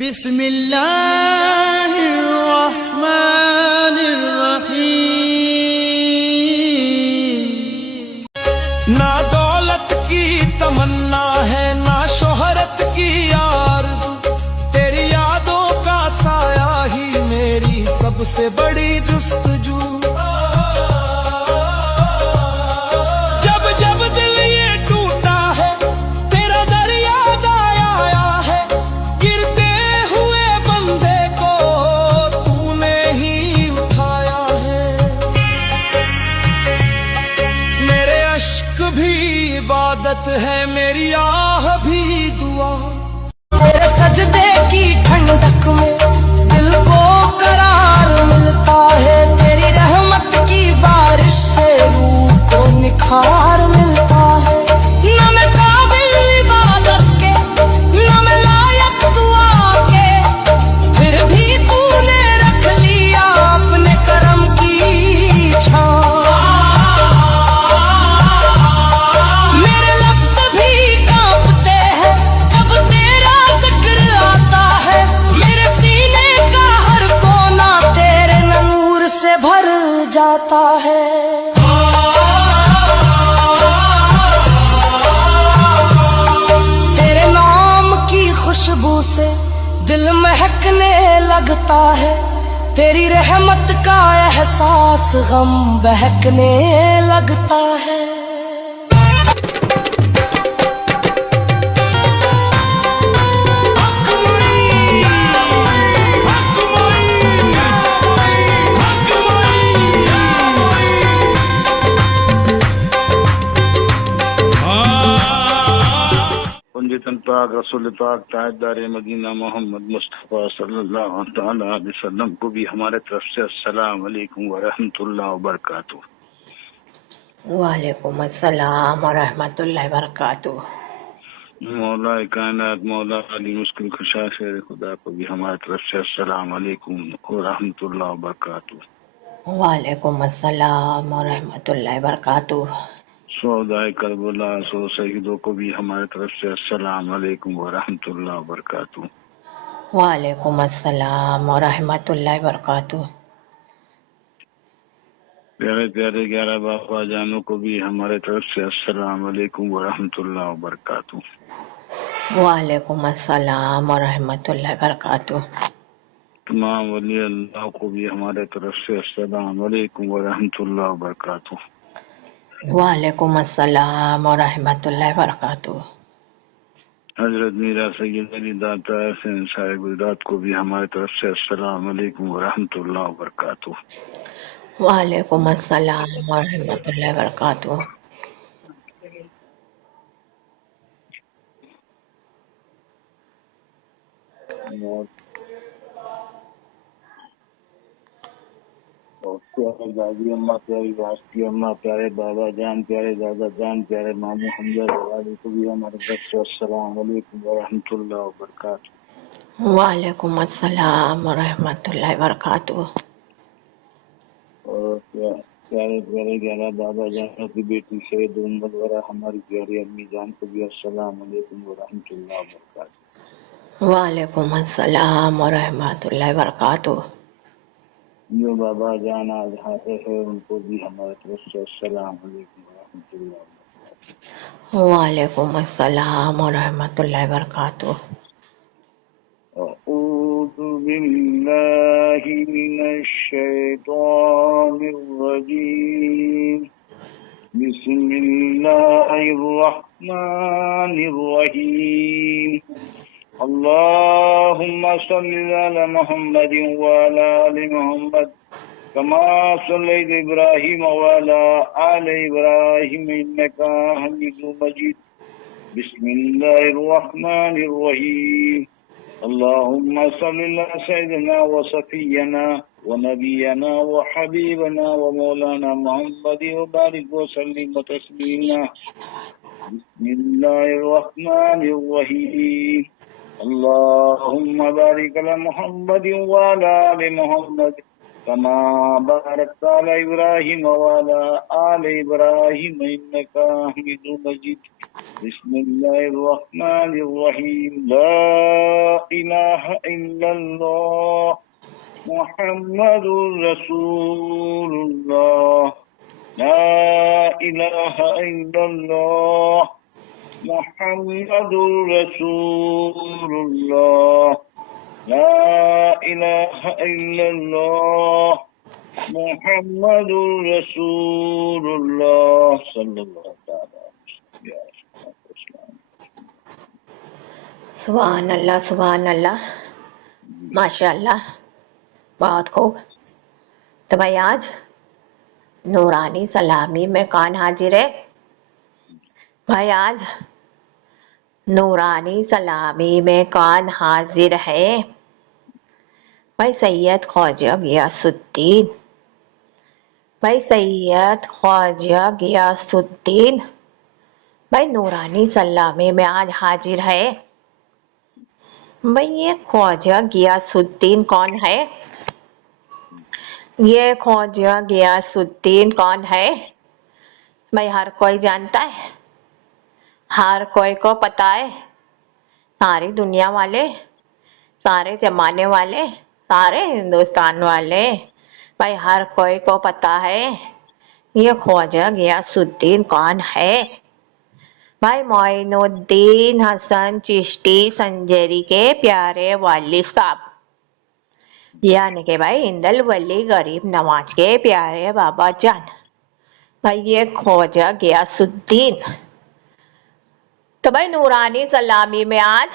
बिस्मिल्लाहिर्रहमानिर्रहीम। ना दौलत की तमन्ना है ना शोहरत की आरज़ू, तेरी यादों का साया ही मेरी सबसे बड़ी जुस्तजू। जब जब दिल ये टूटा है तेरा दर याद आया है, गिरते हुए बंदे को तूने ही उठाया है। मेरे अश्क भी इबादत है, मेरी आह भी दुआ, तेरे सजदे की ठंडक में दिल को करार मिलता है। तेरी रहमत की बारिश से रूह को निखार मिलता है। न मैं काबिल इबादत के न मैं लायक दुआ के, फिर भी तूने रख लिया अपने करम की छाँव। मेरे लफ्ज़ भी कांपते हैं जब तेरा जिक्र आता है। मेरे सीने का हर कोना तेरे नूर से भर जाता है। तेरे नाम की खुशबू से दिल महकने लगता है। तेरी रहमत का एहसास गम बहकने लगता है। पंडितन पाक रसूल पाक ताजदार मदीना मोहम्मद मुस्तफ़ा सल्लल्लाहु तआला अलैहि वसल्लम को भी हमारे तरफ से अस्सलाम वालेकुम व रहमतुल्लाहि व बरकातुहू। वालेकुम अस्सलाम व रहमतुल्लाहि व बरकातुहू। मौला कायनात मौला अली मुश्किल खुशा शेर खुदा को भी हमारे तरफ से अस्सलाम वालेकुम व रहमतुल्लाहि व बरकातुहू। वालेकुम अस्सलाम व रहमतुल्लाहि व बरकातुहू। सौदाए करबला सो शहीदों को भी हमारे तरफ से अस्सलाम वालेकुम व रहमतुल्लाहि व बरकातुहू। वालेकुम अस्सलाम व रहमतुल्लाहि व बरकातुहू। प्यारे प्यारे 11 बाबा जानों को भी हमारे तरफ से अस्सलाम वालेकुम व रहमतुल्लाहि व बरकातुहू। वालेकुम अस्सलाम व रहमतुल्लाहि व बरकातुहू। तमाम वली अल्लाह को भी हमारे तरफ से अस्सलाम वालेकुम व रहमतुल्लाहि व बरकातुहू। वालेकुम अस्सलाम व रहमतुल्लाहि व बरकातुहू। हजरत मीरा सैयद अली दाता हसैन साहिब गुजरात को भी हमारे तरफ से अस्सलाम वालेकुम व रहमतुल्लाहि व बरकातुहू। वालेकुम अस्सलाम व रहमतुल्लाहि व बरकातुहू। प्यारे दादी अम्मा प्यारी वास्ती अम्मा प्यारे बाबा जान प्यारे दादा जान प्यारे मामू हमजा वाली को भी हमारे तरफ से अस्सलाम वालेकुम व रहमतुल्लाहि व बरकातुहू। वालेकुम अस्सलाम व रहमतुल्लाहि व बरकातुहू। और प्यारे प्यारे 11 बाबा जान की बेटी सैयद उम्मत वरा हमारी प्यारी अम्मी जान को भी अस्सलाम वालेकुम व रहमतुल्लाहि व बरकातुहू। वालेकुम अस्सलाम व रहमतुल्लाहि व बरकातुहू। जो बाबा जान आज हाजिर है उनको भी हमारे तरफ से अस्सलाम वालेकुम व रहमतुल्लाहि व बरकातुहू। वालेकुम अस्सलाम व रहमतुल्लाहि व बरकातुहू। अऊज़ु बिल्लाहि मिनश शैतानिर रजीम। बिस्मिल्लाहिर रहमानिर रहीम। अल्लाहुम्मा सल्लि अला मुहम्मदिन व अला आलि मुहम्मद कमा सल्लैता इब्राहीम व अला आलि इब्राहीम इन्नका हमीदुम मजीद। बिस्मिल्लाहिर रहमानिर रहीम। अल्लाहुम्मा सल्लि अला सय्यिदिना व सफिय्यना व नबियना व हबीबना व मौलाना मुहम्मद व बारिक व सल्लिम तस्लीमा। बिस्मिल्लाहिर रहमानिर रहीम। अल्लाहुम्मा बारिक अला मुहम्मद व अला आलि मुहम्मद कमा बारकता अला इब्राहीम व अला आलि इब्राहीम इन्नका हमीदुम मजीद। बिस्मिल्लाहिर्रहमानिर्रहीम। ला इलाहा इल्लल्लाह मुहम्मदुर रसूलुल्लाह। ला इलाहा इल्लल्लाह मुहम्मदुर रसूलुल्लाह। ला इलाहा इल्लल्लाह मुहम्मदुर रसूलुल्लाह सल्लल्लाहु अलैहि वसल्लम। सुभान अल्लाह, सुभान अल्लाह, माशाअल्लाह, बहुत खूब। तो भाई आज नूरानी सलामी में कौन हाजिर है? भाई आज नूरानी सलामी में कौन हाजिर है? भाई सैयद ख्वाजा गियासुद्दीन, भाई सैयद ख्वाजा गियासुद्दीन भाई नूरानी सलामी में आज हाजिर है। भाई ये ख्वाजा गियासुद्दीन कौन है? ये ख्वाजा गियासुद्दीन कौन है? भाई हर कोई जानता है, हर कोई को पता है, सारी दुनिया वाले, सारे जमाने वाले, सारे हिंदुस्तान वाले, भाई हर कोई को पता है ये ख्वाजा गियासुद्दीन कौन है। भाई मोइनुद्दीन हसन चिश्ती संजेरी के प्यारे वालिद साहब, यानी कि भाई इंदल वली गरीब नवाज के प्यारे बाबा जान, भाई ये ख्वाजा गियासुद्दीन। तो भाई नूरानी सलामी में आज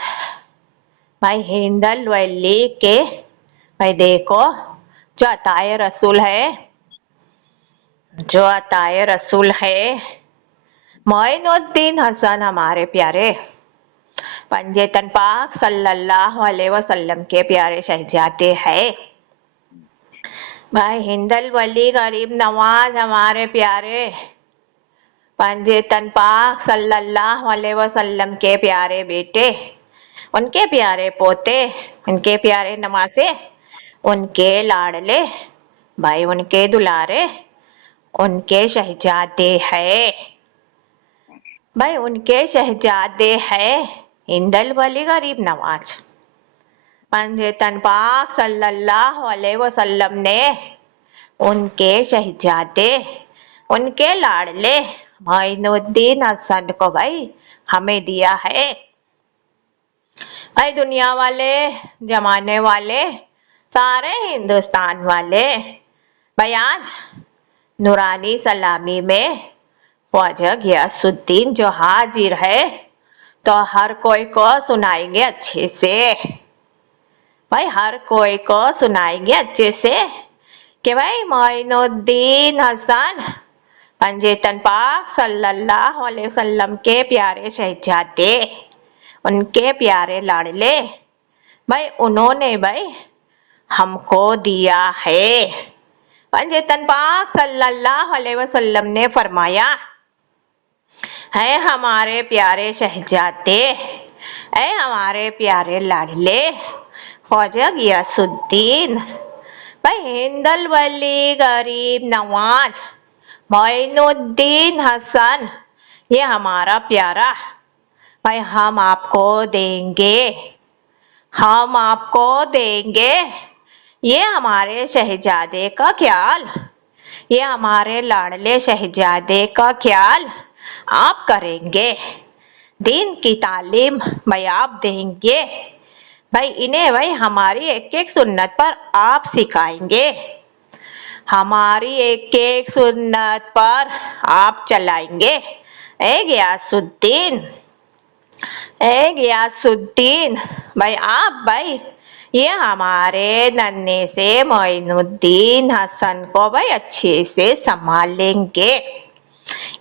भाई हिंदल वली के भाई देखो जो अताए रसूल है, जो अताए रसूल है मोइनुद्दीन हसन हमारे प्यारे पंजेतन पाक सल्लल्लाहु अलैहि वसल्लम के प्यारे शहजादे है। भाई हिंदल वली गरीब नवाज हमारे प्यारे पंजेतन पाक सल्लल्लाहु अलैहि वसल्लम के प्यारे बेटे, उनके प्यारे पोते, उनके प्यारे नवासे, उनके लाडले, भाई उनके दुलारे, उनके शहजादे है। भाई उनके शहजादे है हिंदल वली गरीब नवाज। पंजेतन पाक सल्लल्लाहु अलैहि वसल्लम ने उनके शहजादे, उनके लाडले मोइनुद्दीन हसन को भाई हमें दिया है। भाई दुनिया वाले, जमाने वाले, सारे हिंदुस्तान वाले भाई आज नूरानी सलामी में ख्वाजा गियासुद्दीन जो हाजिर है तो हर कोई को सुनाएंगे अच्छे से। भाई हर कोई को सुनाएंगे अच्छे से कि भाई मोइनुद्दीन हसन पंजेतन पाक सल्लल्लाहु अलैहि वसल्लम के प्यारे शहजादे, उनके प्यारे लाडले, भाई उन्होंने भाई हमको दिया है। पंजेतन पाक सल्लल्लाहु अलैहि वसल्लम ने फरमाया है हमारे प्यारे शहजादे, है हमारे प्यारे लाडले ख्वाजा गियासुद्दीन भाई हिंदल वली गरीब नवाज मोइनुद्दीन हसन, ये हमारा प्यारा भाई हम आपको देंगे, हम आपको देंगे। ये हमारे शहजादे का ख्याल, ये हमारे लाडले शहजादे का ख्याल आप करेंगे, दीन की तालीम भाई आप देंगे। भाई इन्हें भाई हमारी एक एक सुन्नत पर आप सिखाएंगे, हमारी एक एक सुन्नत पर आप चलाएंगे। ए गियासुद्दीन, ए गियासुद्दीन भाई आप भाई ये हमारे नन्हे से मोइनुद्दीन हसन को भाई अच्छे से संभालेंगे,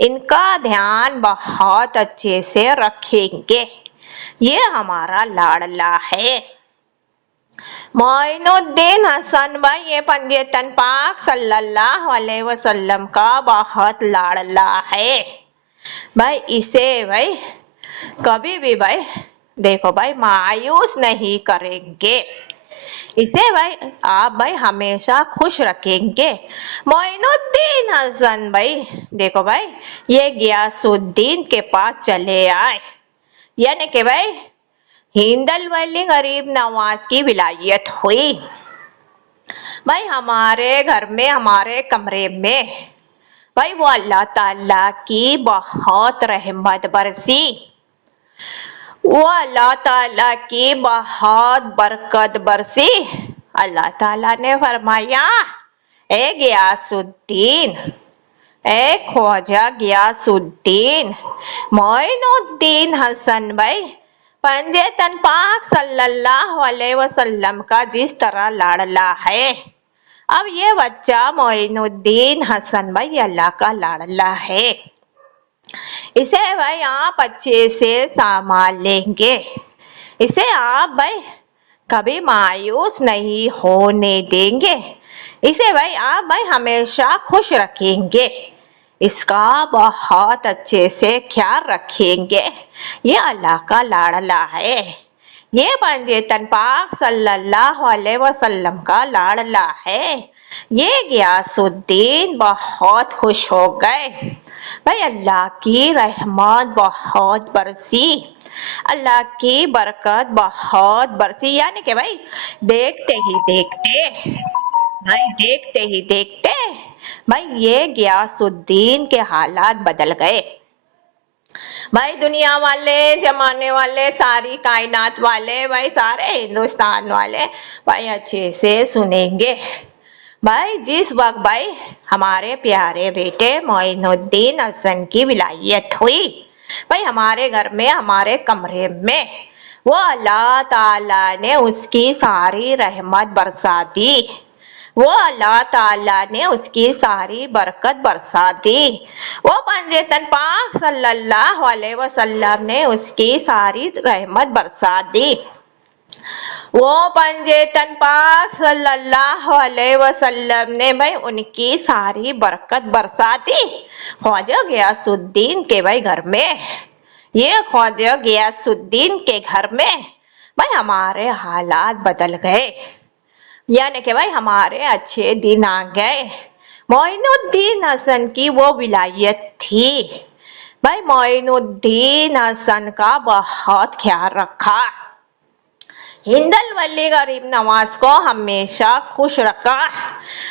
इनका ध्यान बहुत अच्छे से रखेंगे, ये हमारा लाडला है। मोइनुद्दीन हसन भाई ये पंजेतन पाक सल्लल्लाहु अलैहि वसल्लम का बहुत लाडला है। भाई इसे भाई कभी भी भाई देखो भाई मायूस नहीं करेंगे, इसे भाई आप भाई हमेशा खुश रखेंगे। मोइनुद्दीन हसन भाई देखो भाई ये गियासुद्दीन के पास चले आए, यानी कि भाई हिंदल वाली गरीब नवाज की विलायत हुई। भाई हमारे घर में हमारे कमरे में भाई वो अल्लाह ताला की बहुत रहमत बरसी, वो अल्लाह ताला की बहुत बरकत बरसी। अल्लाह ताला ने फरमाया ए गियासुद्दीन, ए ख्वाजा गियासुद्दीन मोइनुद्दीन हसन भाई पंजेतन पाक सल्लल्लाहु अलैहि वसल्लम का जिस तरह लाडला है, अब ये बच्चा मोइनुद्दीन हसन भाई अल्लाह का लाडला है। इसे भाई आप अच्छे से संभाल लेंगे, इसे आप भाई कभी मायूस नहीं होने देंगे, इसे भाई आप भाई हमेशा खुश रखेंगे, इसका बहुत अच्छे से ख्याल रखेंगे। ये अल्लाह का लाडला है, ये पंजेतन पाक सल्लल्लाहु अलैहि वसल्लम का लाडला है। ये गियासुद्दीन बहुत खुश हो गए भाई, अल्लाह की रहमत बहुत बरसी, अल्लाह की बरकत बहुत बरसी, यानी कि भाई देखते ही देखते भाई ये गियासुद्दीन के हालात बदल गए। भाई दुनिया वाले जमाने वाले सारी कायनात वाले भाई सारे हिंदुस्तान वाले भाई अच्छे से सुनेंगे। भाई जिस वक्त भाई हमारे प्यारे बेटे मोइनुद्दीन हसन की विलायत हुई, भाई हमारे घर में हमारे कमरे में वो अल्लाह ताला ने उसकी सारी रहमत बरसा दी, वो अल्लाह ताला ने उसकी सारी बरकत बरसा दी, वो पंजेतन पाक सल्लल्लाहु अलैहि वसल्लम ने उसकी सारी रहमत बरसा दी, वो पंजेतन पाक सल्लल्लाहु अलैहि वसल्लम ने भाई उनकी सारी बरकत बरसा दी ख्वाजा गियासुद्दीन के भाई घर में। ये ख्वाजा गियासुद्दीन के घर में भाई हमारे हालात बदल गए, यानी कि भाई हमारे अच्छे दिन आ गए। मोइनुद्दीन हसन की वो विलायत थी भाई, मोइनुद्दीन हसन का बहुत ख्याल रखा, हिंदल वली गरीब नवाज को हमेशा खुश रखा।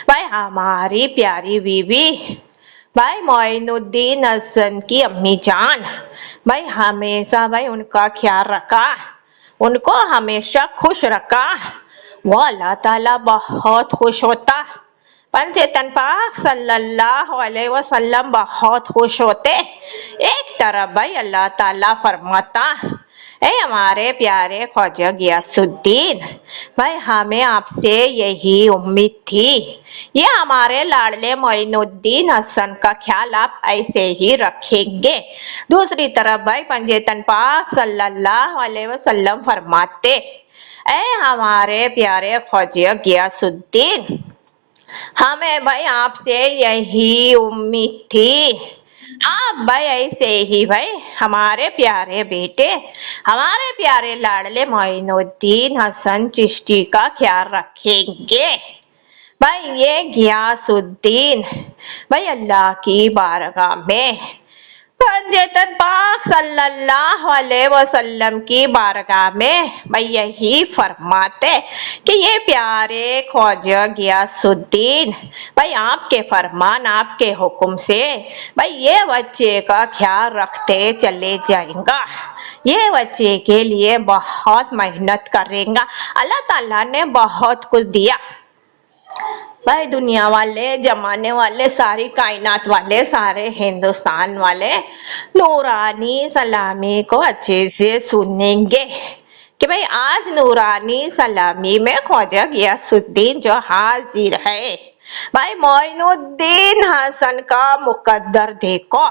भाई हमारी प्यारी बीवी भाई मोइनुद्दीन हसन की अम्मी जान भाई हमेशा भाई उनका ख्याल रखा, उनको हमेशा खुश रखा, वो अल्लाह ताला बहुत खुश होता, पंजेतन पाक सल्लल्लाहु अलैहि वसल्लम बहुत खुश होते। एक तरफ भाई अल्लाह ताला फरमाता ए हमारे प्यारे ख्वाजा गियासुद्दीन भाई हमें आपसे यही उम्मीद थी, ये हमारे लाडले मोइनुद्दीन हसन का ख्याल आप ऐसे ही रखेंगे। दूसरी तरफ भाई पंजेतन पाक सल्लल्लाहु अलैहि वसल्लम फरमाते ए हमारे प्यारे ख्वाजा गियासुद्दीन हमें भाई आपसे यही उम्मीद थी, आप भाई ऐसे ही भाई हमारे प्यारे बेटे हमारे प्यारे लाडले मोइनुद्दीन हसन चिश्ती का ख्याल रखेंगे। भाई ये गियासुद्दीन भाई अल्लाह की बारगाह में पंजेतन पाक सल्लल्लाहु अलैहि वसल्लम की बारगाह में भाई यही फरमाते कि ये प्यारे ख्वाजा गियासुद्दीन भाई आपके फरमान आपके हुक्म से भाई ये बच्चे का ख्याल रखते चले जाएगा, ये बच्चे के लिए बहुत मेहनत करेगा, अल्लाह ताला ने बहुत कुछ दिया। भाई दुनिया वाले जमाने वाले सारी कायनात वाले सारे हिंदुस्तान वाले नूरानी सलामी को अच्छे से सुनेंगे कि भाई आज नूरानी सलामी में ख्वाजा गियासुद्दीन जो हाजिर है भाई मोइनुद्दीन हसन का मुकद्दर देखो।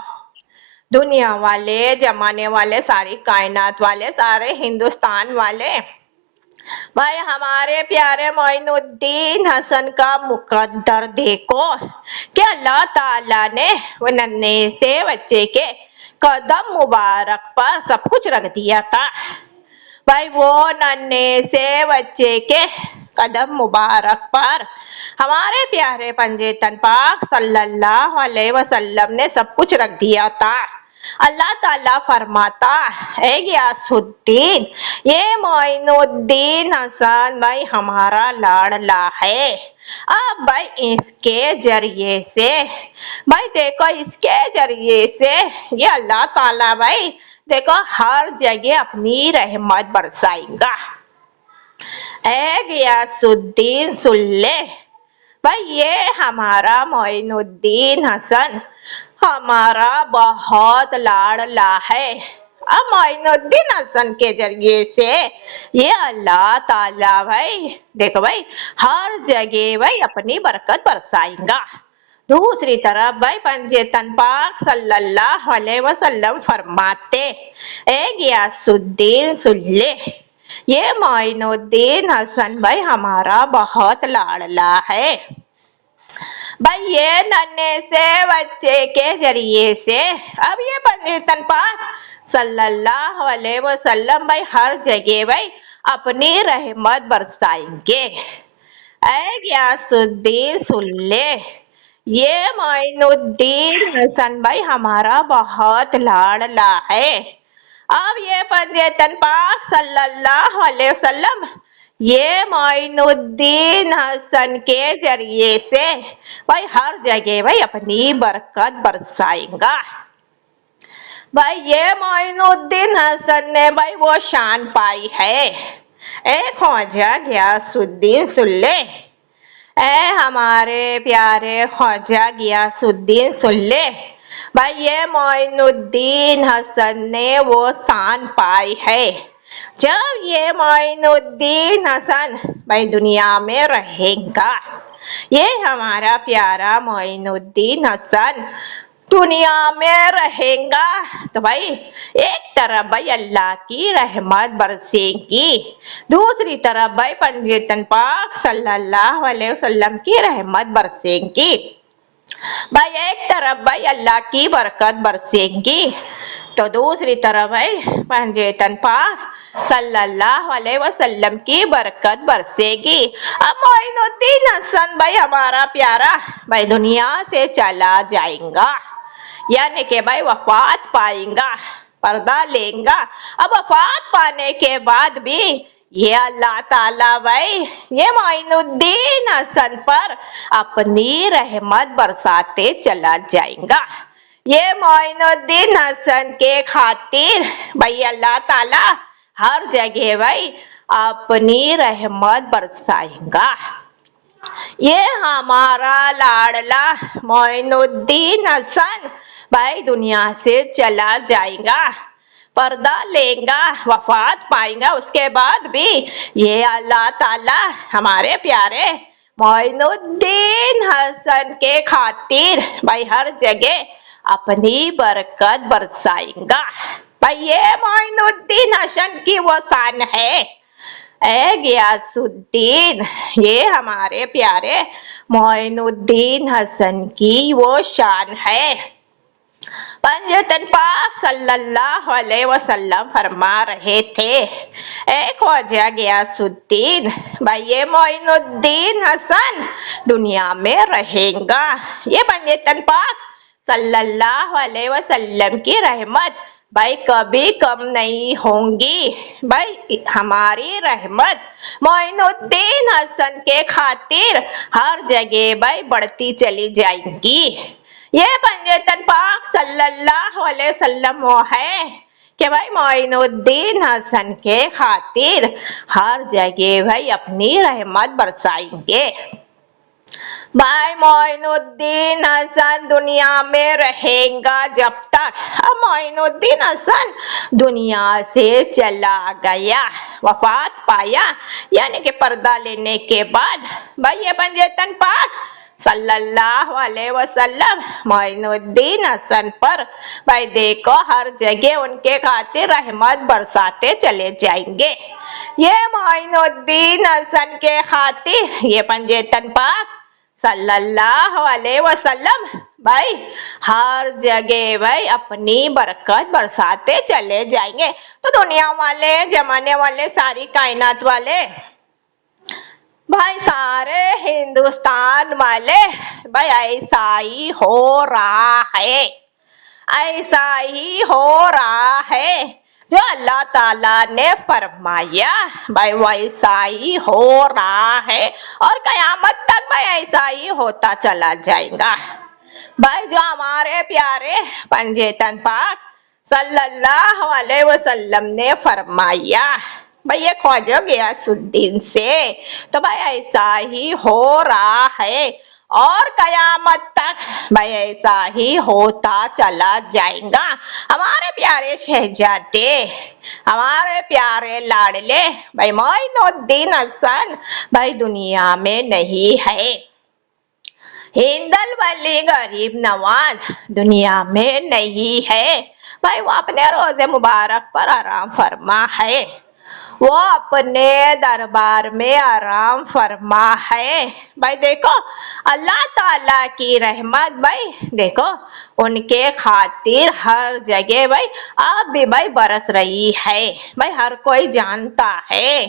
दुनिया वाले जमाने वाले सारी कायनात वाले सारे हिंदुस्तान वाले भाई हमारे प्यारे मोइनुद्दीन हसन का मुकद्दर देखो कि अल्लाह ताला ने वो नन्हे से बच्चे के कदम मुबारक पर सब कुछ रख दिया था। भाई वो नन्हे से बच्चे के कदम मुबारक पर हमारे प्यारे पंजेतन पाक सल्लल्लाहु अलैहि वसल्लम ने सब कुछ रख दिया था। अल्लाह ताला फरमाता है गियासुद्दीन, ये मोइनुद्दीन हसन भाई हमारा लाडला है। अब भाई इसके जरिए से भाई देखो, इसके जरिए से ये अल्लाह ताला भाई देखो हर जगह अपनी रहमत बरसाएगा। ए गियासुद्दीन सुन ले भाई, ये हमारा मोइनुद्दीन हसन हमारा बहुत लाडला है। अब मोइनुद्दीन हसन के जरिए से ये अल्लाह ताला भाई देखो भाई हर जगह भाई अपनी बरकत बरसाएगा। दूसरी तरफ भाई पंजेतन पाक सल्लल्लाहु अलैहि वसल्लम फरमाते, ए गियासुद्दीन सुन ले, ये मोइनुद्दीन हसन भाई हमारा बहुत लाडला है। भाई ये नन्हे से बच्चे के जरिए से अब ये पंजेतन पाक सल्लल्लाहु अलैहि वसल्लम भाई हर जगह भाई अपनी रहमत बरसाएंगे। ऐ गियासुद्दीन सुन ले, ये मोइनुद्दीन हसन भाई हमारा बहुत लाडला है। अब ये पंजेतन पाक सल्लल्लाहु अलैहि वसल्लम ये मोइनुद्दीन हसन के जरिए से भाई हर जगह भाई अपनी बरकत बरसाएगा। भाई ये मोइनुद्दीन हसन ने भाई वो शान पाई है। ए ख्वाजा गियासुद्दीन सुन ले, ए हमारे प्यारे ख्वाजा गियासुद्दीन सुन ले, भाई ये मोइनुद्दीन हसन ने वो शान पाई है। जब ये मोइनुद्दीन हसन भाई दुनिया में रहेगा, ये हमारा प्यारा मोइनुद्दीन हसन दुनिया में रहेगा तो भाई एक तरफ भाई अल्लाह की रहमत बरसेगी, दूसरी तरफ भाई पंजेतन पाक सल्लल्लाहु अलैहि वसल्लम की रहमत बरसेगी। भाई एक तरफ भाई अल्लाह की बरकत बरसेगी तो दूसरी तरफ भाई पंजेतन पाक सल्लल्लाहु अलैहि वसल्लम की बरकत बरसेगी। अब मोइनुद्दीन हसन भाई हमारा प्यारा भाई दुनिया से चला जाएगा, यानी कि भाई वफात पाएगा, पर्दा लेगा। अब वफात पाने के बाद भी ये अल्लाह ताला भाई ये मोइनुद्दीन हसन पर अपनी रहमत बरसाते चला जाएगा। ये मोइनुद्दीन हसन के खातिर भाई अल्लाह ताला हर जगह भाई अपनी रहमत बरसाएगा। ये हमारा लाडला मोइनुद्दीन हसन भाई दुनिया से चला जाएगा, पर्दा लेगा, वफात पाएगा। उसके बाद भी ये अल्लाह ताला हमारे प्यारे मोइनुद्दीन हसन के खातिर भाई हर जगह अपनी बरकत बरसाएगा। भाई ये मोइनुद्दीन हसन की वो शान है। ए गियासुद्दीन, ये हमारे प्यारे मोइनुद्दीन हसन की वो शान है। पंजेतन पाक सल्लल्लाहु अलैहि वसल्लम फरमा रहे थे, ए ख्वाजा गियासुद्दीन, भाई ये मोइनुद्दीन हसन दुनिया में रहेगा। ये पंजेतन पाक सल्लल्लाहु अलैहि वसल्लम की रहमत भाई कभी कम नहीं होंगी। भाई हमारी रहमत मोइनुद्दीन हसन के खातिर हर जगह भाई बढ़ती चली जाएगी। ये पंजेतन पाक सल्लल्लाहु अलैहि वसल्लम वो है कि भाई मोइनुद्दीन हसन के खातिर हर जगह भाई अपनी रहमत बरसाएंगे। भाई मोइनुद्दीन हसन दुनिया में रहेगा जब तक। अब मोइनुद्दीन हसन दुनिया से चला गया, वफात पाया, यानी कि पर्दा लेने के बाद भाई ये पंजेतन पाक सल्लल्लाहु अलैहि वसल्लम मोइनुद्दीन हसन पर भाई देखो हर जगह उनके खातिर रहमत बरसाते चले जाएंगे। ये मोइनुद्दीन हसन के खातिर ये पंजेतन पाक सल्लल्लाहु अलैहि वसल्लम भाई हर जगह भाई अपनी बरकत बरसाते चले जाएंगे। तो दुनिया वाले, जमाने वाले, सारी कायनात वाले हिंदुस्तान वाले, भाई ऐसा ही हो रहा है, ऐसा ही हो रहा है जो अल्लाह ताला ने फरमाया, भाई वैसा ही हो रहा है और कयामत तक भाई ऐसा ही होता चला जाएगा। भाई जो हमारे प्यारे पंजेतन पाक सल्लल्लाहु अलैहि वसल्लम ने फरमाया, भाई ये ख्वाजा गयासुद्दीन से, तो भाई ऐसा ही हो रहा है और कयामत तक भाई ऐसा ही होता चला जाएगा। हमारे प्यारे शहजादे, हमारे प्यारे लाडले भाई मोइनुद्दीन हसन भाई दुनिया में नहीं है। हिंदल वली गरीब नवाज दुनिया में नहीं है। भाई वो अपने रोजे मुबारक पर आराम फरमा है, वो अपने दरबार में आराम फरमा है। भाई देखो अल्लाह ताला की रहमत, भाई देखो उनके खातिर हर जगह भाई अब भी भाई बरस रही है। भाई हर कोई जानता है,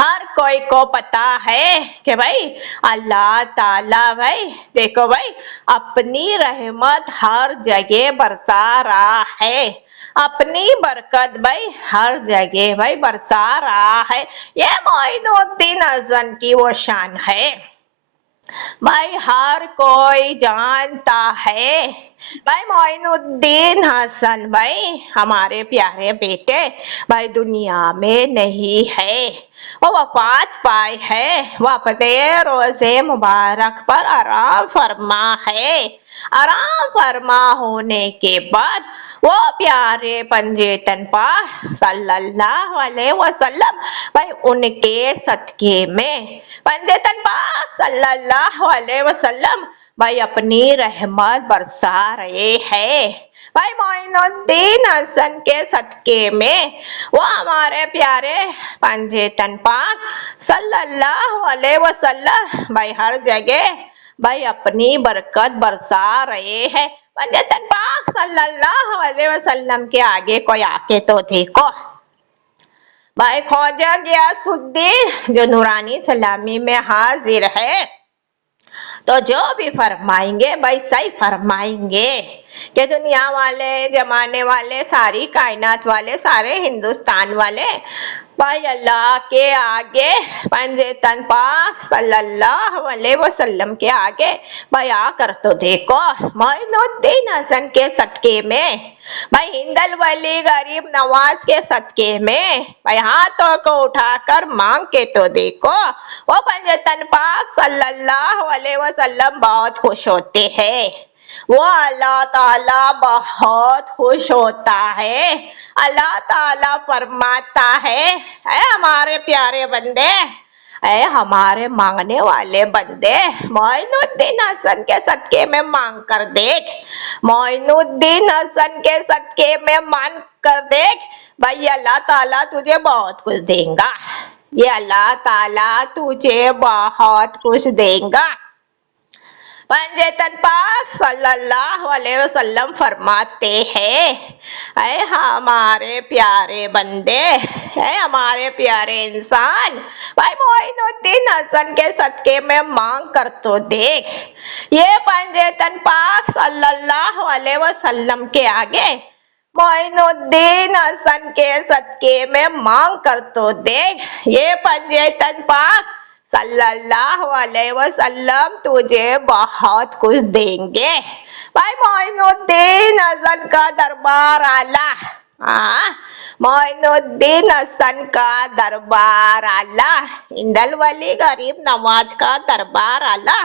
हर कोई को पता है कि भाई अल्लाह ताला भाई देखो भाई अपनी रहमत हर जगह बरसा रहा है, अपनी बरकत भाई हर जगह भाई बरसा रहा है। ये मोइनुद्दीन हसन की वो शान है, भाई हर कोई जानता है। भाई मोइनुद्दीन हसन भाई हमारे प्यारे बेटे भाई दुनिया में नहीं है, वो वफात पाए है, वो अपने रोजे मुबारक पर आराम फरमा है। आराम फरमा होने के बाद वो प्यारे पंजेतन पाक सल्लल्लाहु अलैहि वसल्लम भाई उनके सदके में पंजेतन पाक सल्लल्लाहु अलैहि वसल्लम भाई अपनी रहमत बरसा रहे हैं। भाई मोइनुद्दीन हसन के सदके में वो हमारे प्यारे पंजेतन पाक सल्लल्लाहु अलैहि वसल्लम भाई हर जगह भाई अपनी बरकत बरसा रहे हैं। पंजेतन पाक सल्लल्लाहु अलैहि वसल्लम के आगे कोई आके तो देखो। भाई ख्वाजा गयासुद्दीन जो नूरानी सलामी में हाजिर है, तो जो भी फरमाएंगे भाई सही फरमाएंगे कि दुनिया वाले, जमाने वाले, सारी कायनात वाले, सारे हिंदुस्तान वाले भाई अल्लाह के आगे पंजेतन पाक सल्लल्लाहु अलैहि वसल्लम के आगे भाई आकर तो देखो। मोइनुद्दीन हसन के सदके में भाई हिंदल वली गरीब नवाज के सदके में भाई हाथों को उठाकर मांग के तो देखो। वो पंजेतन पाक सल्लल्लाहु अलैहि वसल्लम बहुत खुश होते हैं, वो अल्लाह ताला बहुत खुश होता है। अल्लाह ताला फरमाता है, ऐ हमारे प्यारे बंदे, ऐ हमारे मांगने वाले बंदे, मोइनुद्दीन हसन के सदके में मांग कर देख, मोइनुद्दीन हसन के सदके में मांग कर देख। भाई अल्लाह ताला तुझे बहुत कुछ देगा, ये अल्लाह ताला तुझे बहुत कुछ देगा। पंजेतन पाक सल्लल्लाहु अलैहि वसल्लम फरमाते हैं, ऐ हमारे प्यारे बंदे, ऐ हमारे प्यारे इंसान, भाई मोइनुद्दीन हसन के सदके में मांग कर तो देख। ये पंजेतन पाक सल्लल्लाहु अलैहि वसल्लम के आगे मोइनुद्दीन हसन के सदके में मांग कर तो देख। ये पंजेतन पाक सल्लल्लाहु अलैहि वसल्लम तुझे बहुत कुछ देंगे। भाई मोइनुद्दीन हसन का दरबार आला, मोइनुद्दीन हसन का दरबार आला, हिंदल वली गरीब नवाज का दरबार आला,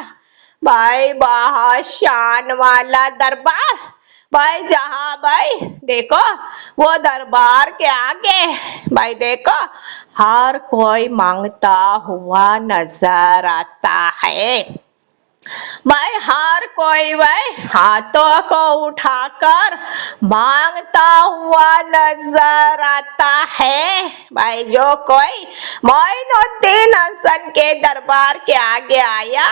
भाई बहुत शान वाला दरबार। भाई जहाँ भाई देखो वो दरबार के आगे भाई देखो हर कोई मांगता हुआ नजर आता है। भाई हर कोई भाई हाथों को उठाकर मांगता हुआ नजर आता है। भाई जो कोई मोइनुद्दीन हसन के दरबार के आगे आया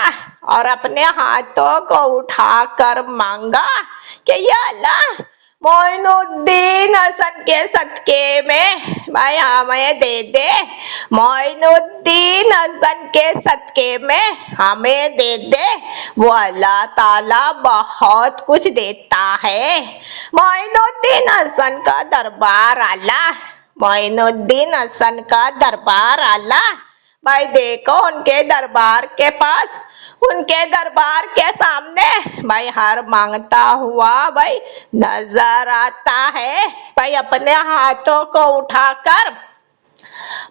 और अपने हाथों को उठाकर मांगा कि या अल्लाह मोइनुद्दीन हसन के सदके में भाई हमें दे दे। मोइनुद्दीन हसन के सदके में हमें दे दे, वो अल्लाह ताला बहुत कुछ देता है। मोइनुद्दीन हसन का दरबार आला, मोइनुद्दीन हसन का दरबार आला। भाई देखो उनके दरबार के पास, उनके दरबार के सामने भाई हार मांगता हुआ भाई नजर आता है। भाई अपने हाथों को उठाकर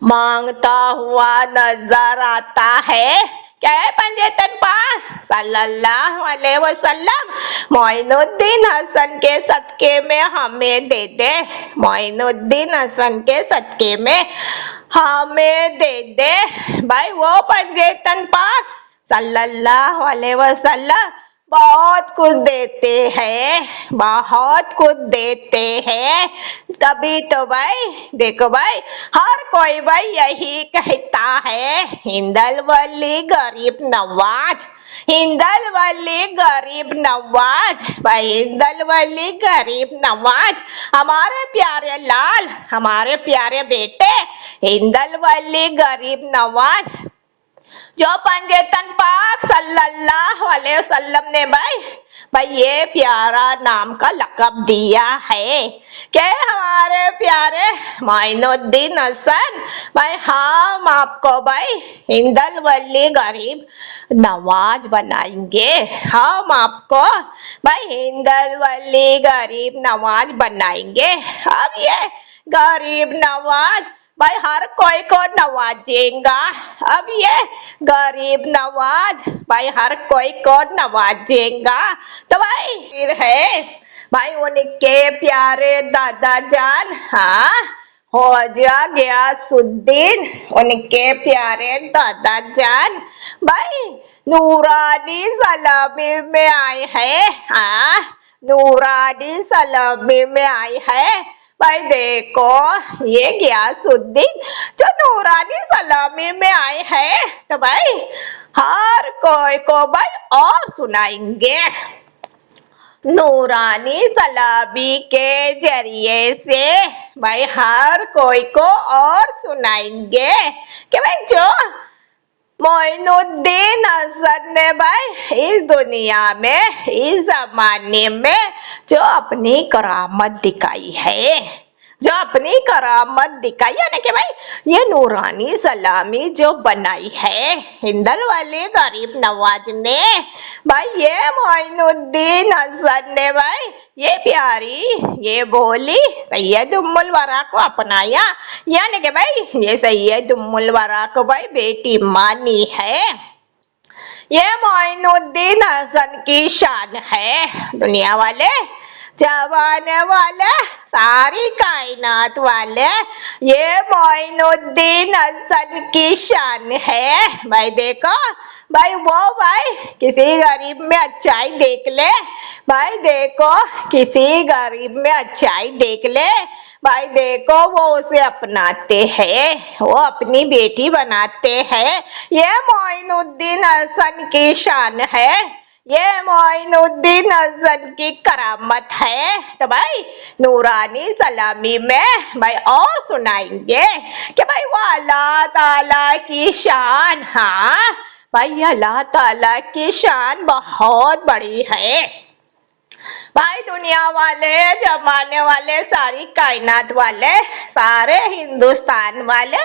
मांगता हुआ नजर आता है। क्या है पंजेतन पास सल्लल्लाहु अलैहि वसल्लम, मोइनुद्दीन हसन के सदके में हमें दे दे। मोइनुद्दीन हसन के सदके में हमें दे दे। भाई वो पंजेतन पास सल्लल्लाहु अलैहि वसल्लम बहुत कुछ देते हैं, बहुत कुछ देते हैं। तभी तो भाई देखो भाई हर कोई भाई यही कहता है, हिंदल वली गरीब नवाज, हिंदल वली गरीब नवाज। भाई हिंदल वली गरीब नवाज, हमारे प्यारे लाल, हमारे प्यारे बेटे हिंदल वली गरीब नवाज, जो पंजेतन पाक सल्लल्लाहु अलैहि वसल्लम ने भाई ये प्यारा नाम का लक़ब दिया है कि हमारे प्यारे मोइनुद्दीन हसन भाई हम आपको भाई हिंदल वली गरीब नवाज बनाएंगे, हम आपको भाई हिंदल वली गरीब नवाज बनाएंगे। अब ये गरीब नवाज भाई हर कोई को नवाजेगा। अब ये गरीब नवाज भाई हर कोई को नवाजेगा। तो भाई फिर है भाई उनके प्यारे दादा जान, हाँ ख्वाजा गियासुद्दीन, उनके प्यारे दादा जान भाई नूरानी सलामी में आए हैं। हाँ नूरानी सलामी में आए हैं। भाई देखो ये गियासुद्दीन जो नूरानी सलामी में आए हैं, तो भाई हर कोई को भाई और सुनाएंगे। नूरानी सलामी के जरिए से भाई हर कोई को और सुनाएंगे कि भाई जो मोइनुद्दीन हसन ने भाई इस दुनिया में, इस जमाने में जो अपनी करामत दिखाई है, जो अपनी करामत दिखाई, यानी कि भाई ये नूरानी सलामी जो बनाई है हिंदल वाले गरीब नवाज ने, भाई ये मोइनुद्दीन हसन ने भाई ये प्यारी ये बोली सैयद उम्मुल वरा को अपनाया, यानी कि भाई ये सैयद उम्मुल वरा को भाई बेटी मानी है। ये मोइनुद्दीन हसन की शान है। दुनिया वाले, जमाने वाले, सारी कायनात वाले, ये मोइनुद्दीन हसन की शान है। भाई देखो भाई वो भाई किसी गरीब में अच्छाई देख ले, भाई देखो किसी गरीब में अच्छाई देख ले, भाई देखो वो उसे अपनाते हैं, वो अपनी बेटी बनाते हैं। ये मोइनुद्दीन हसन की शान है, ये मोइनुद्दीन हसन की करामत है। तो भाई नूरानी सलामी में भाई और सुनाएंगे कि भाई वो अल्लाह ताला की शान, हाँ भाई अल्लाह ताला की शान बहुत बड़ी है। भाई दुनिया वाले, जमाने वाले, सारी कायनात वाले, सारे हिंदुस्तान वाले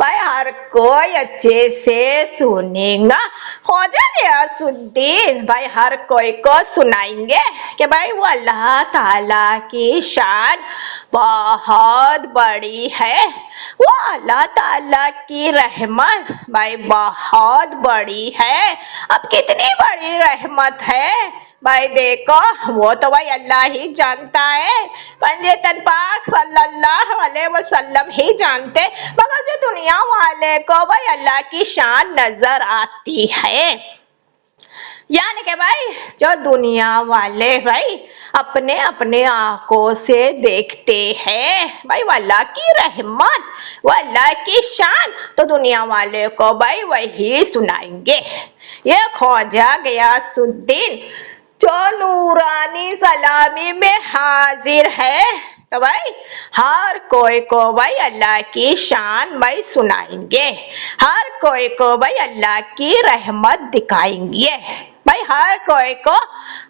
भाई हर कोई अच्छे से सुनेगा। ख्वाजा गियासुद्दीन भाई हर कोई को सुनाएंगे कि भाई वो अल्लाह ताला की शान बहुत बड़ी है, वो अल्लाह ताला की रहमत भाई बहुत बड़ी है। अब कितनी बड़ी रहमत है भाई देखो वो तो भाई अल्लाह ही जानता है, पंजेतन पाक सल्लल्लाहु अलैहि वसल्लम ही जानते, मगर जो दुनिया वाले को भाई अल्लाह की शान नजर आती है, यानी कि भाई जो दुनिया वाले भाई अपने अपने आंखों से देखते हैं भाई वो अल्लाह की रहमत, वो अल्लाह की शान, तो दुनिया वाले को भाई वही सुनाएंगे। ये ख्वाजा गियासुद्दीन जो नूरानी सलामी में हाजिर है। तो भाई हर कोई को भाई अल्लाह की शान भाई सुनाएंगे, हर कोई को भाई अल्लाह की रहमत दिखाएंगे, भाई हर कोई को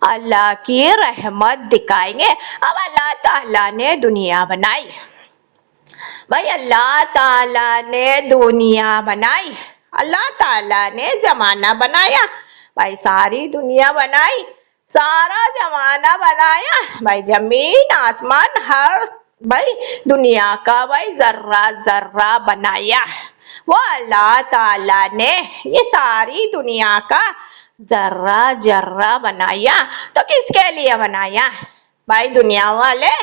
अल्लाह की रहमत दिखाएंगे। अब अल्लाह ताला ने दुनिया बनाई, भाई अल्लाह ताला ने दुनिया बनाई, अल्लाह ताला ने जमाना बनाया, भाई सारी दुनिया बनाई, सारा जमाना बनाया, भाई जमीन आसमान हर भाई दुनिया का भाई जर्रा जर्रा बनाया। वो अल्लाह ताला ने ये सारी दुनिया का जर्रा जर्रा बनाया। तो किसके लिए बनाया? भाई दुनिया वाले,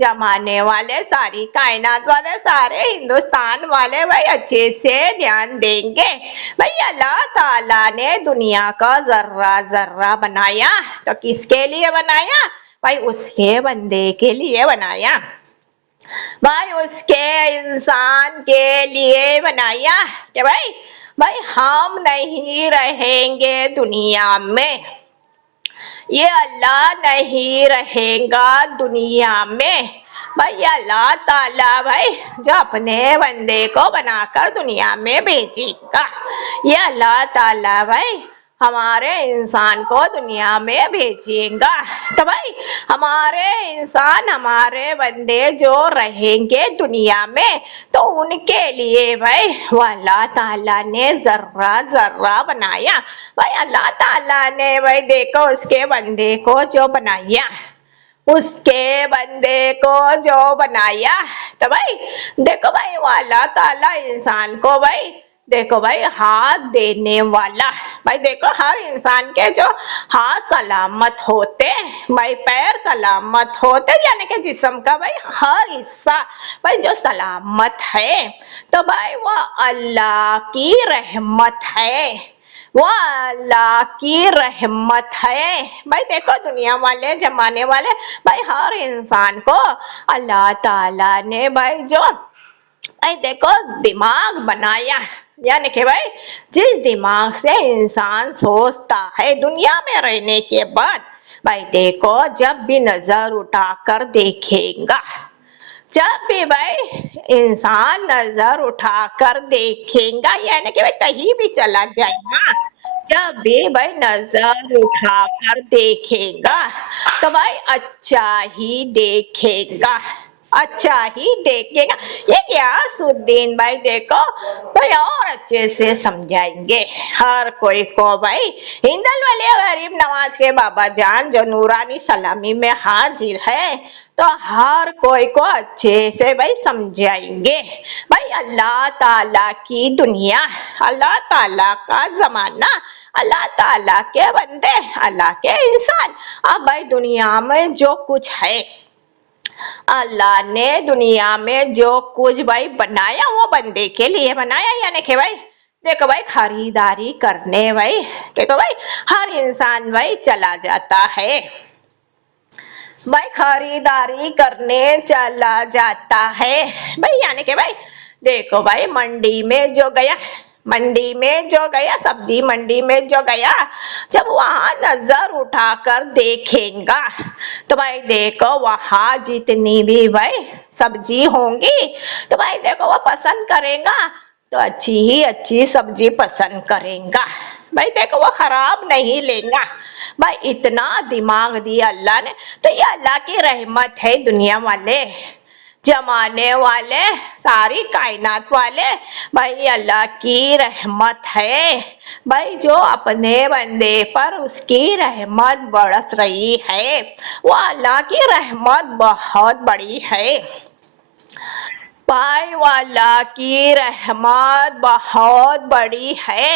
जमाने वाले, सारी कायनात वाले, सारे हिंदुस्तान वाले भाई अच्छे से ध्यान देंगे। भाई अल्लाह ताला ने दुनिया का जर्रा जर्रा बनाया। तो किसके लिए बनाया? भाई उसके बंदे के लिए बनाया, भाई उसके इंसान के लिए बनाया कि भाई हम नहीं रहेंगे दुनिया में, ये अल्लाह नहीं रहेगा दुनिया में। भाई अल्लाह ताला भाई जो अपने बंदे को बनाकर दुनिया में भेजेगा, ये अल्लाह ताला भाई हमारे इंसान को दुनिया में भेजेगा। तो भाई हमारे इंसान, हमारे बंदे जो रहेंगे दुनिया में, तो उनके लिए भाई वो अल्लाह ताला ने जर्रा जर्रा बनाया। भाई अल्लाह ताला ने भाई देखो उसके बंदे को जो बनाया, उसके बंदे को जो बनाया, तो भाई देखो भाई वो अल्लाह ताला इंसान को भाई देखो भाई हाथ देने वाला, भाई देखो हर इंसान के जो हाथ सलामत होते, भाई पैर सलामत होते, यानी कि जिस्म का भाई हर हिस्सा भाई जो सलामत है, तो भाई वो अल्लाह की रहमत है, वो अल्लाह की रहमत है। भाई देखो दुनिया वाले, जमाने वाले, भाई हर इंसान को अल्लाह ताला ने भाई जो भाई देखो दिमाग बनाया, यानी कि भाई जिस दिमाग से इंसान सोचता है दुनिया में रहने के बाद, भाई देखो जब भी नजर उठाकर देखेगा, जब भी भाई इंसान नजर उठाकर देखेगा, यानी कि भाई कहीं भी चला जाएगा, जब भी भाई नजर उठाकर देखेगा तो भाई अच्छा ही देखेगा, अच्छा ही देखेगा। ये गियासुद्दीन भाई देखो भाई और अच्छे से समझाएंगे हर कोई को। भाई हिंदल वाले गरीब नवाज के बाबा जान जो नूरानी सलामी में हाजिर है, तो हर कोई को अच्छे से भाई समझाएंगे। भाई अल्लाह ताला की दुनिया, अल्लाह ताला का जमाना, अल्लाह ताला के बंदे, अल्लाह के इंसान, अब भाई दुनिया में जो कुछ है, अल्लाह ने दुनिया में जो कुछ भाई बनाया वो बंदे के लिए बनाया। यानी कि भाई देखो भाई खरीदारी करने भाई देखो भाई हर इंसान भाई चला जाता है, भाई खरीदारी करने चला जाता है भाई, यानी कि भाई देखो भाई मंडी में जो गया, मंडी में जो गया, सब्जी मंडी में जो गया, जब वहाँ नजर उठाकर देखेगा तो भाई देखो वहाँ जितनी भी भाई सब्जी होंगी तो भाई देखो वो पसंद करेगा, तो अच्छी ही अच्छी सब्जी पसंद करेगा। भाई देखो वो खराब नहीं लेगा। भाई इतना दिमाग दिया अल्लाह ने, तो ये अल्लाह की रहमत है। दुनिया वाले, जमाने वाले, सारी कायनात वाले, भाई अल्लाह की रहमत है। भाई जो अपने बंदे पर उसकी रहमत बरस रही है, वो अल्लाह की रहमत बहुत बड़ी है। भाई वो अल्लाह की रहमत बहुत बड़ी है।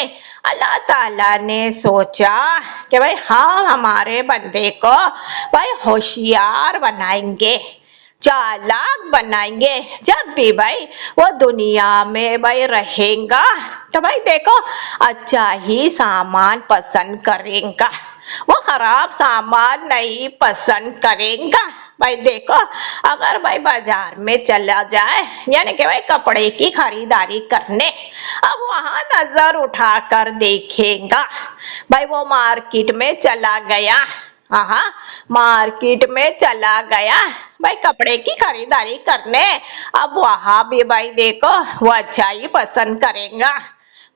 अल्लाह ताला ने सोचा कि भाई हाँ हमारे बंदे को भाई होशियार बनाएंगे, चालाक बनाएंगे। जब भी भाई वो दुनिया में भाई रहेगा तो भाई देखो अच्छा ही सामान पसंद करेगा, वो खराब सामान नहीं पसंद करेगा। भाई देखो अगर भाई बाजार में चला जाए, यानी कि भाई कपड़े की खरीदारी करने, अब वहाँ नजर उठाकर देखेगा, भाई वो मार्केट में चला गया, हाँ, मार्केट में चला गया भाई कपड़े की खरीदारी करने। अब वहाँ भी भाई देखो वो अच्छा ही पसंद करेगा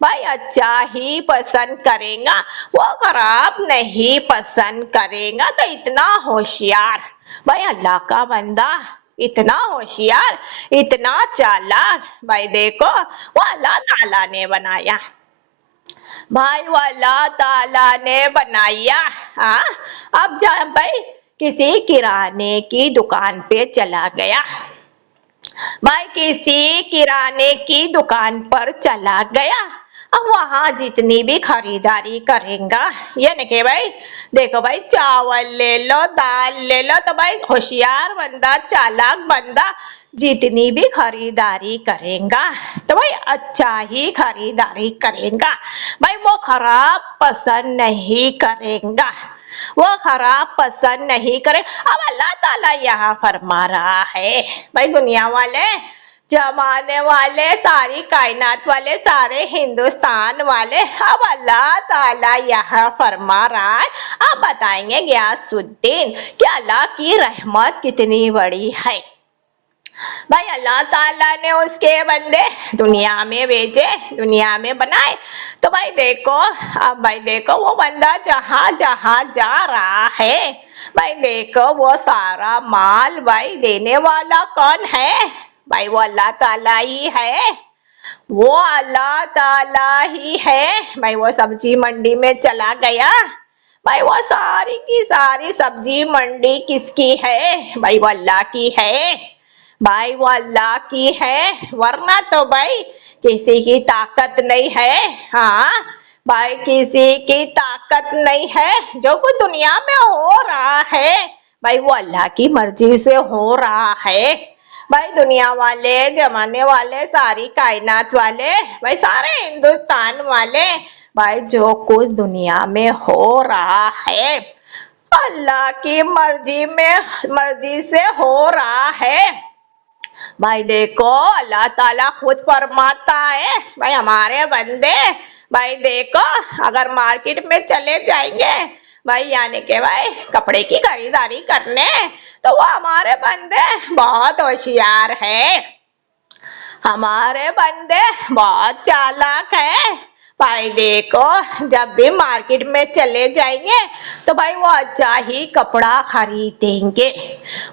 भाई, अच्छा ही पसंद करेगा, वो खराब नहीं पसंद करेगा। तो इतना होशियार भाई अल्लाह का बंदा, इतना होशियार, इतना चालाक भाई देखो वो अल्लाह ताला ने बनाया भाई, वो अल्लाह ताला ने बनाया। हाँ, अब जब भाई किसी किराने की दुकान पे चला गया भाई, किसी किराने की दुकान पर चला गया, अब वहाँ जितनी भी खरीदारी करेगा, ये नहीं भाई देखो भाई चावल ले लो, दाल ले लो, तो भाई होशियार बंदा, चालाक बंदा जितनी भी खरीदारी करेगा तो भाई अच्छा ही खरीदारी करेगा भाई, वो खराब पसंद नहीं करेगा, वो खराब पसंद नहीं करे। अब अल्लाह ताला यहाँ फरमा रहा है भाई दुनिया वाले, जमाने वाले, सारी कायनात वाले, सारे हिंदुस्तान वाले, अब अल्लाह ताला यहाँ फरमा रहा है, आप बताएंगे गयासुद्दीन कि अल्लाह की रहमत कितनी बड़ी है। भाई अल्लाह ताला ने उसके बंदे दुनिया में भेजे, दुनिया में बनाए, तो भाई देखो, अब भाई देखो वो बंदा जहाँ जहाँ जा रहा है भाई देखो वो सारा माल भाई देने वाला कौन है भाई, वो अल्लाह ताला ही है, वो अल्लाह ताला ही है भाई। वो सब्जी मंडी में चला गया भाई, वो सारी की सारी सब्जी मंडी किसकी है भाई, वो अल्लाह की है भाई, वो अल्लाह की है, वरना तो भाई किसी की ताकत नहीं है। हाँ भाई किसी की ताकत नहीं है, जो कुछ दुनिया में हो रहा है भाई वो अल्लाह की मर्जी से हो रहा है भाई। दुनिया वाले, जमाने वाले, सारी कायनात वाले भाई, सारे हिंदुस्तान वाले भाई, जो कुछ दुनिया में हो रहा है अल्लाह की मर्जी से हो रहा है भाई। देखो अल्लाह ताला खुद फरमाता है भाई हमारे बंदे भाई देखो अगर मार्केट में चले जाएंगे भाई, यानी के भाई कपड़े की खरीदारी करने, तो वो हमारे बंदे बहुत होशियार है, हमारे बंदे बहुत चालाक है भाई। देखो जब भी मार्केट में चले जाएंगे तो भाई वो अच्छा ही कपड़ा खरीदेंगे,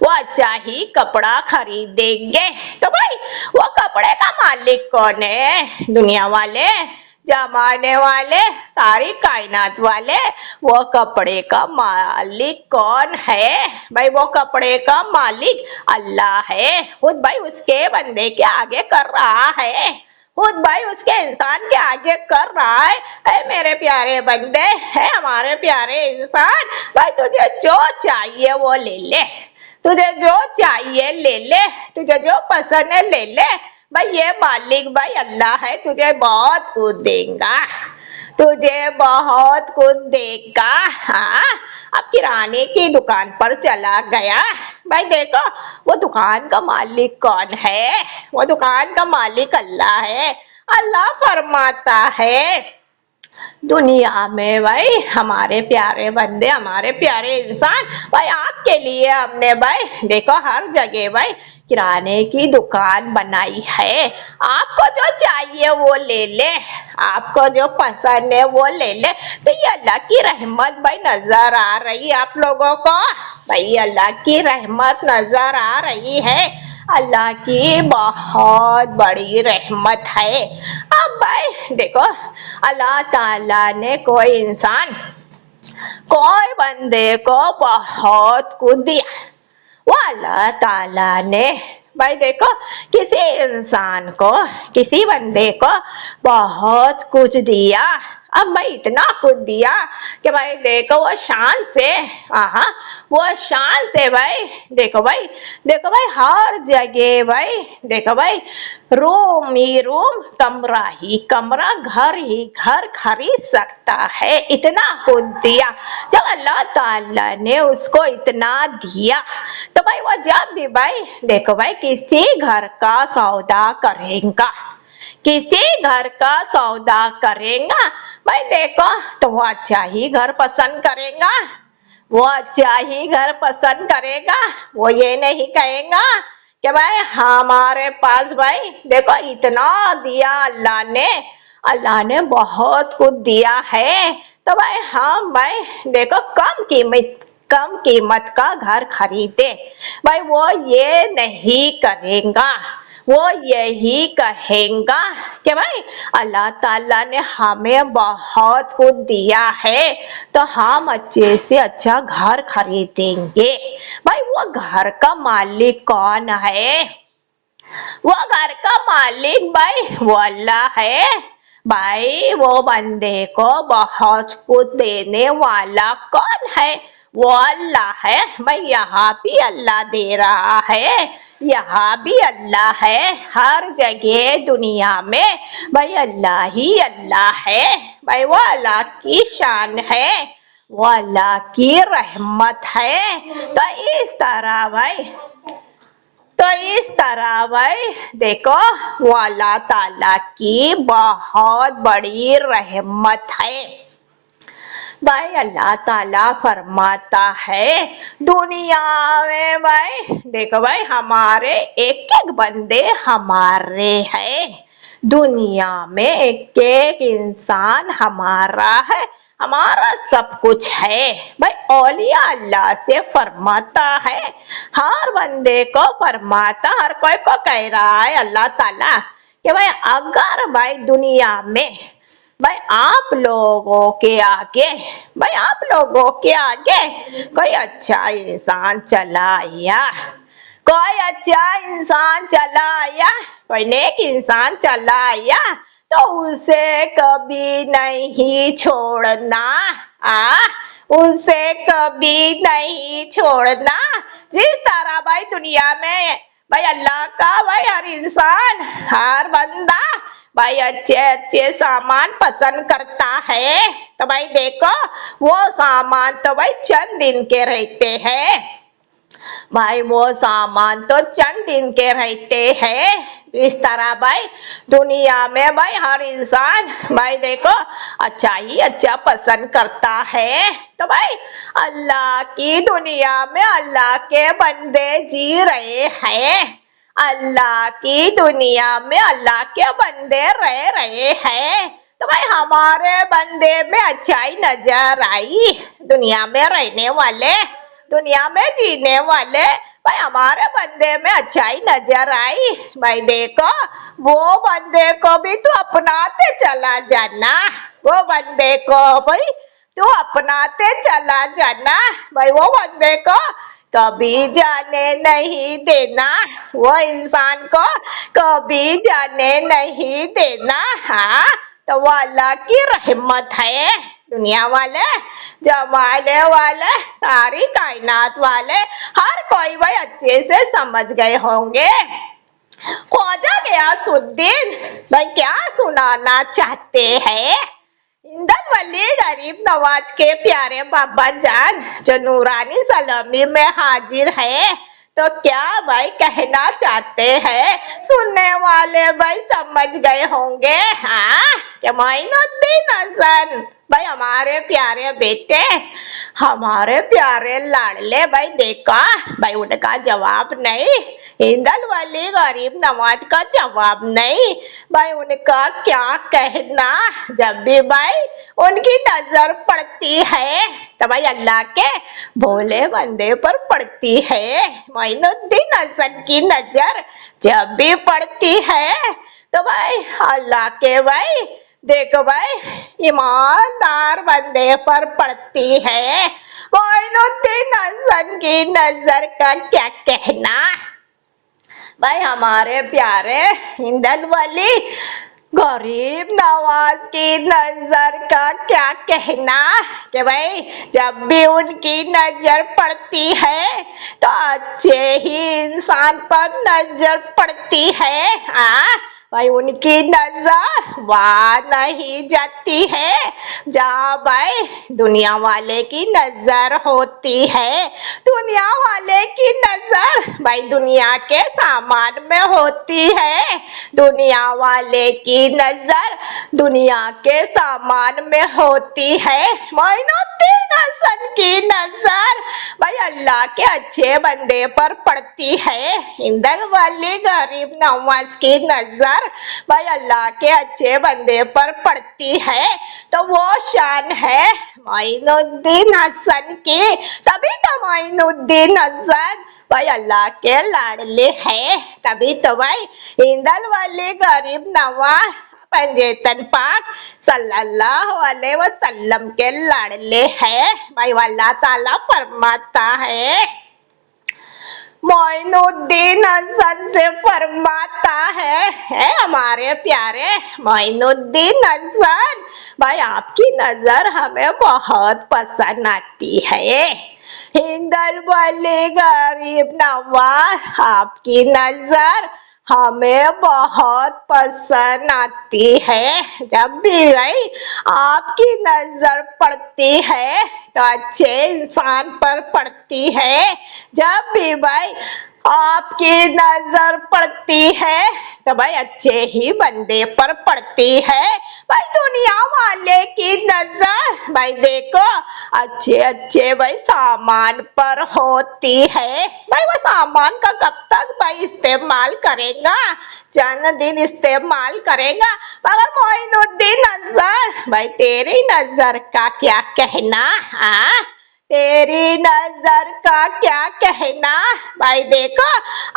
वो अच्छा ही कपड़ा खरीदेंगे। तो भाई वो कपड़े का मालिक कौन है दुनिया वाले, जमाने वाले, सारी कायनात वाले, वो कपड़े का मालिक कौन है भाई, वो कपड़े का मालिक अल्लाह है। खुद भाई उसके बंदे के आगे कर रहा है, खुद भाई उसके इंसान के आगे कर रहा है, ऐ मेरे प्यारे बंदे, है हमारे प्यारे इंसान भाई, तुझे जो चाहिए वो ले ले, तुझे जो चाहिए ले ले, तुझे जो पसंद है ले ले भाई, ये मालिक भाई अल्लाह है, तुझे बहुत कुछ देगा, तुझे बहुत कुछ देगा। हाँ, अब किराने की दुकान पर चला गया भाई, देखो वो दुकान का मालिक कौन है, वो दुकान का मालिक अल्लाह है। अल्लाह फरमाता है दुनिया में भाई हमारे प्यारे बंदे, हमारे प्यारे इंसान भाई, आपके लिए हमने भाई देखो हर जगह भाई किराने की दुकान बनाई है, आपको जो चाहिए वो ले ले, आपको जो पसंद है वो ले ले। तो ये अल्लाह की रहमत भाई नजर आ रही है आप लोगों को भाई, अल्लाह की रहमत नजर आ रही है, अल्लाह की बहुत बड़ी रहमत है। अब भाई देखो अल्लाह ताला ने कोई इंसान, कोई बंदे को बहुत कुछ दिया, वो अल्लाह ताला ने भाई देखो किसी इंसान को, किसी बंदे को बहुत कुछ दिया। अब भाई इतना कुछ दिया कि भाई देखो वो शान से, वो शान से भाई देखो भाई हर जगह भाई देखो भाई रूम ही रूम, कमरा ही कमरा, घर ही घर खरीद सकता है, इतना कुछ दिया। जब अल्लाह ताला ने उसको इतना दिया तो भाई वो जब भी भाई देखो भाई किसी घर का सौदा करेगा, किसी घर का सौदा करेगा भाई देखो तो वो अच्छा ही घर पसंद करेगा वो अच्छा ही घर पसंद करेगा। वो ये नहीं कहेगा कि भाई हमारे पास भाई देखो इतना दिया अल्लाह ने बहुत कुछ दिया है, तो भाई हम भाई देखो कम कीमत का घर खरीदे। भाई वो ये नहीं करेगा, वो यही कहेगा कि भाई अल्लाह ताला ने हमें बहुत कुछ दिया है तो हम अच्छे से अच्छा घर खरीदेंगे। भाई वो घर का मालिक कौन है? वो घर का मालिक भाई वो अल्लाह है। भाई वो बंदे को बहुत कुछ देने वाला कौन है? वो अल्लाह है। भाई यहाँ भी अल्लाह दे रहा है, यहाँ भी अल्लाह है, हर जगह दुनिया में भाई अल्लाह ही अल्लाह है। भाई वो अल्लाह की शान है, वो अल्लाह की रहमत है। तो इस तरह भाई देखो वो अल्लाह ताला की बहुत बड़ी रहमत है। भाई अल्लाह ताला फरमाता है दुनिया में भाई देखो भाई हमारे एक एक बंदे हमारे हैं, दुनिया में एक एक इंसान हमारा है, हमारा सब कुछ है। भाई औलिया अल्लाह से फरमाता है, हर बंदे को फरमाता, हर कोई को कह रहा है अल्लाह ताला कि भाई अगर भाई दुनिया में भाई आप लोगों के आगे कोई अच्छा इंसान चला आया, कोई नेक इंसान चला आया तो उसे कभी नहीं छोड़ना, उसे कभी नहीं छोड़ना। जिस तरह भाई दुनिया में भाई अल्लाह का भाई हर इंसान हर बंदा भाई अच्छे अच्छे सामान पसंद करता है, तो भाई देखो वो सामान तो भाई चंद दिन के रहते हैं, भाई वो सामान तो चंद दिन के रहते हैं। इस तरह भाई दुनिया में भाई हर इंसान भाई देखो अच्छा ही अच्छा पसंद करता है। तो भाई अल्लाह की दुनिया में अल्लाह के बंदे जी रहे हैं, अल्लाह की दुनिया में अल्लाह के बंदे रह रहे हैं। तो भाई हमारे बंदे में अच्छाई नजर आई, दुनिया में रहने वाले, दुनिया में जीने वाले भाई हमारे बंदे में अच्छाई नजर आई। भाई देखो वो बंदे को भी तू अपनाते चला जाना, वो बंदे को भाई तू अपनाते चला जाना। भाई वो बंदे को कभी जाने नहीं देना, वो इंसान को कभी जाने नहीं देना। हाँ तो वो अल्लाह की रहमत है। दुनिया वाले, जमाने वाले, सारी कायनात वाले हर कोई भाई अच्छे से समझ गए होंगे। ख्वाजा गयासुद्दीन भाई क्या सुनाना चाहते हैं? इंदल वली गरीब नवाज के प्यारे बाबा जान जो नूरानी सलामी में हाजिर है, तो क्या भाई कहना चाहते हैं? सुनने वाले भाई समझ गए होंगे। हाँ क्या मोइनुद्दीन हसन भाई हमारे प्यारे बेटे, हमारे प्यारे लाडले भाई देखा भाई उनका जवाब नहीं, इंदल वली गरीब नवाज का जवाब नहीं। भाई उनका क्या कहना, जब भी भाई उनकी नजर पड़ती है तो भाई अल्लाह के भोले बंदे पर पड़ती है। मोइनुद्दीन हसन की नजर जब भी पड़ती है तो भाई अल्लाह के भाई देखो भाई ईमानदार बंदे पर पड़ती है। मोइनुद्दीन हसन की नजर का क्या कहना? भाई हमारे प्यारे इंदल वली गरीब नवाज की नजर का क्या कहना कि भाई जब भी उनकी नजर पड़ती है तो अच्छे ही इंसान पर नजर पड़ती है। हाँ भाई उनकी नजर वहाँ नहीं जाती है जहाँ भाई दुनिया वाले की नजर होती है। दुनिया वाले की नजर भाई दुनिया के सामान में होती है। दुनिया वाले की नजर दुनिया के सामान में होती है। मोइनुद्दीन हसन की नजर भाई अल्लाह के अच्छे बंदे पर पड़ती है। हिंदल वाली गरीब नवाज की नजर भाई अल्लाह के अच्छे बंदे पर पड़ती है। तो वो शान है मोइनुद्दीन हसन की। तभी तो मोइनुद्दीन हसन भाई अल्लाह के लाडले है। तभी तो भाई हिंदल वाली गरीब नवाज पंजेतन पाक सल्लल्लाहु अलैहि वसल्लम के लाडले है। भाई अल्लाह ताला फरमाता है मोइनुद्दीन हसन से फरमाता है हमारे प्यारे मोइनुद्दीन हसन भाई आपकी नजर हमें बहुत पसंद आती है। हिंदल वाले गरीब नवाज आपकी नजर हमें बहुत पसंद आती है। जब भी भाई आपकी नजर पड़ती है तो अच्छे इंसान पर पड़ती है। जब भी भाई आपकी नजर पड़ती है तो भाई अच्छे ही बंदे पर पड़ती है। भाई दुनिया वाले की नजर भाई देखो अच्छे अच्छे भाई सामान पर होती है। भाई वो सामान का कब तक भाई इस्तेमाल करेगा, चंद दिन इस्तेमाल करेगा। मगर मोइनुद्दीन नजर भाई तेरी नजर का क्या कहना, हाँ तेरी नजर का क्या कहना। भाई देखो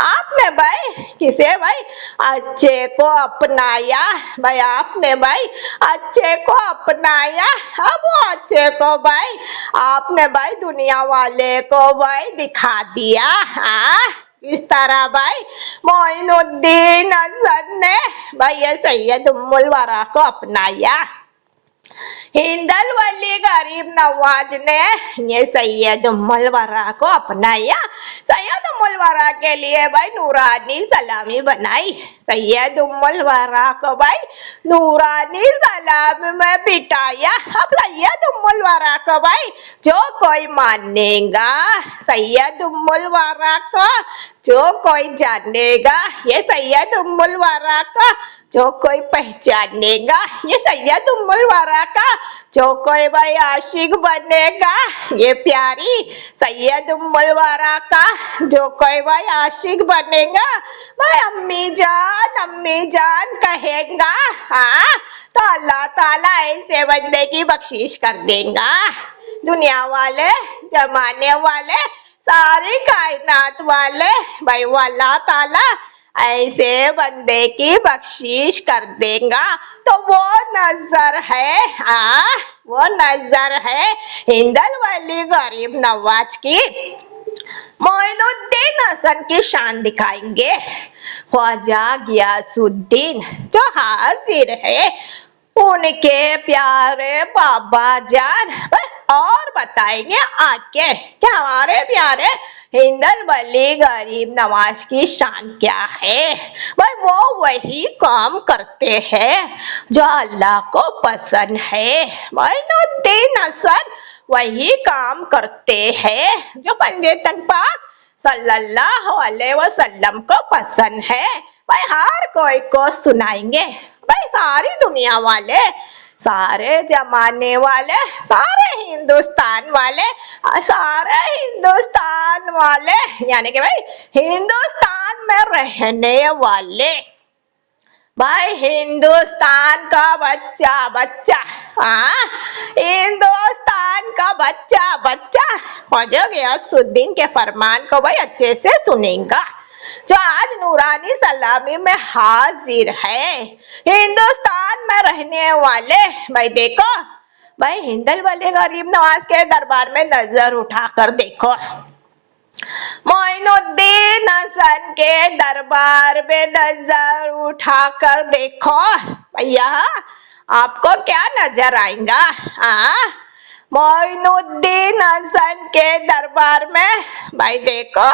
आपने भाई किसे भाई अच्छे को अपनाया। भाई आपने भाई अच्छे को अपनाया। अब वो अच्छे को भाई आपने भाई दुनिया वाले को भाई दिखा दिया। हाँ इस तरह भाई मोइनुद्दीन हसन ने भाई ये सैयद उम्मुल वरा को अपनाया। हिंदल वाली गरीब नवाज ने ये सैयद उम्मुल वरा को अपनाया। सैयद उम्मुल वरा के लिए भाई नूरानी सलामी बनाई। सैयद उम्मुल वरा को भाई नूरानी सलामी में बिठाया। अब सैयद उम्मुल वरा को भाई जो कोई मानेगा, सैयद उम्मुल वरा को जो कोई जानेगा, ये सैयद उम्मुल वरा का जो कोई पहचानेगा, ये सैयद उम्मुल वरा का जो कोई भाई आशिक बनेगा, ये प्यारी सैयद उम्मुल वरा का जो कोई भाई आशिक बनेगा भाई अम्मी जान कहेगा। हाँ तो अल्लाह ताला ऐसे बंदे की बख्शिश कर देगा। दुनिया वाले जमाने वाले सारी कायनात वाले भाई वो अल्लाह ताला ऐसे बंदे की बख्शिश कर देगा। तो वो नजर है, हाँ वो नजर है हिंदल वाली गरीब नवाज की। मोइनुद्दीन हसन की शान दिखाएंगे ख्वाजा गियासुद्दीन जो हाजिर है, उनके प्यारे बाबा जान और बताएंगे आके कि हमारे प्यारे हिंदल वाली गरीब नवाज की शान क्या है। भाई वो वही काम करते हैं जो अल्लाह को पसंद है। मोइनुद्दीन हसन वही काम करते हैं जो पंजेतन पाक सल्लल्लाहु अलैहि वसल्लम को पसंद है। भाई हर कोई को सुनाएंगे। भाई सारी दुनिया वाले, सारे जमाने वाले, सारे हिंदुस्तान वाले, सारे हिंदुस्तान वाले यानी कि भाई हिंदुस्तान में रहने वाले, भाई हिंदुस्तान का बच्चा हाँ हिंदुस्तान का बच्चा ख्वाजा गियासुद्दीन के फरमान को भाई अच्छे से सुनेगा जो आज नूरानी सलामी में हाजिर है। हिंदुस्तान में रहने वाले भाई देखो भाई हिंदल वाले गरीब नवाज के दरबार में नजर उठाकर देखो। मोइनुद्दीन हसन के दरबार में नजर उठाकर देखो भैया आपको क्या नजर आएगा। हाँ मोइनुद्दीन हसन के दरबार में भाई देखो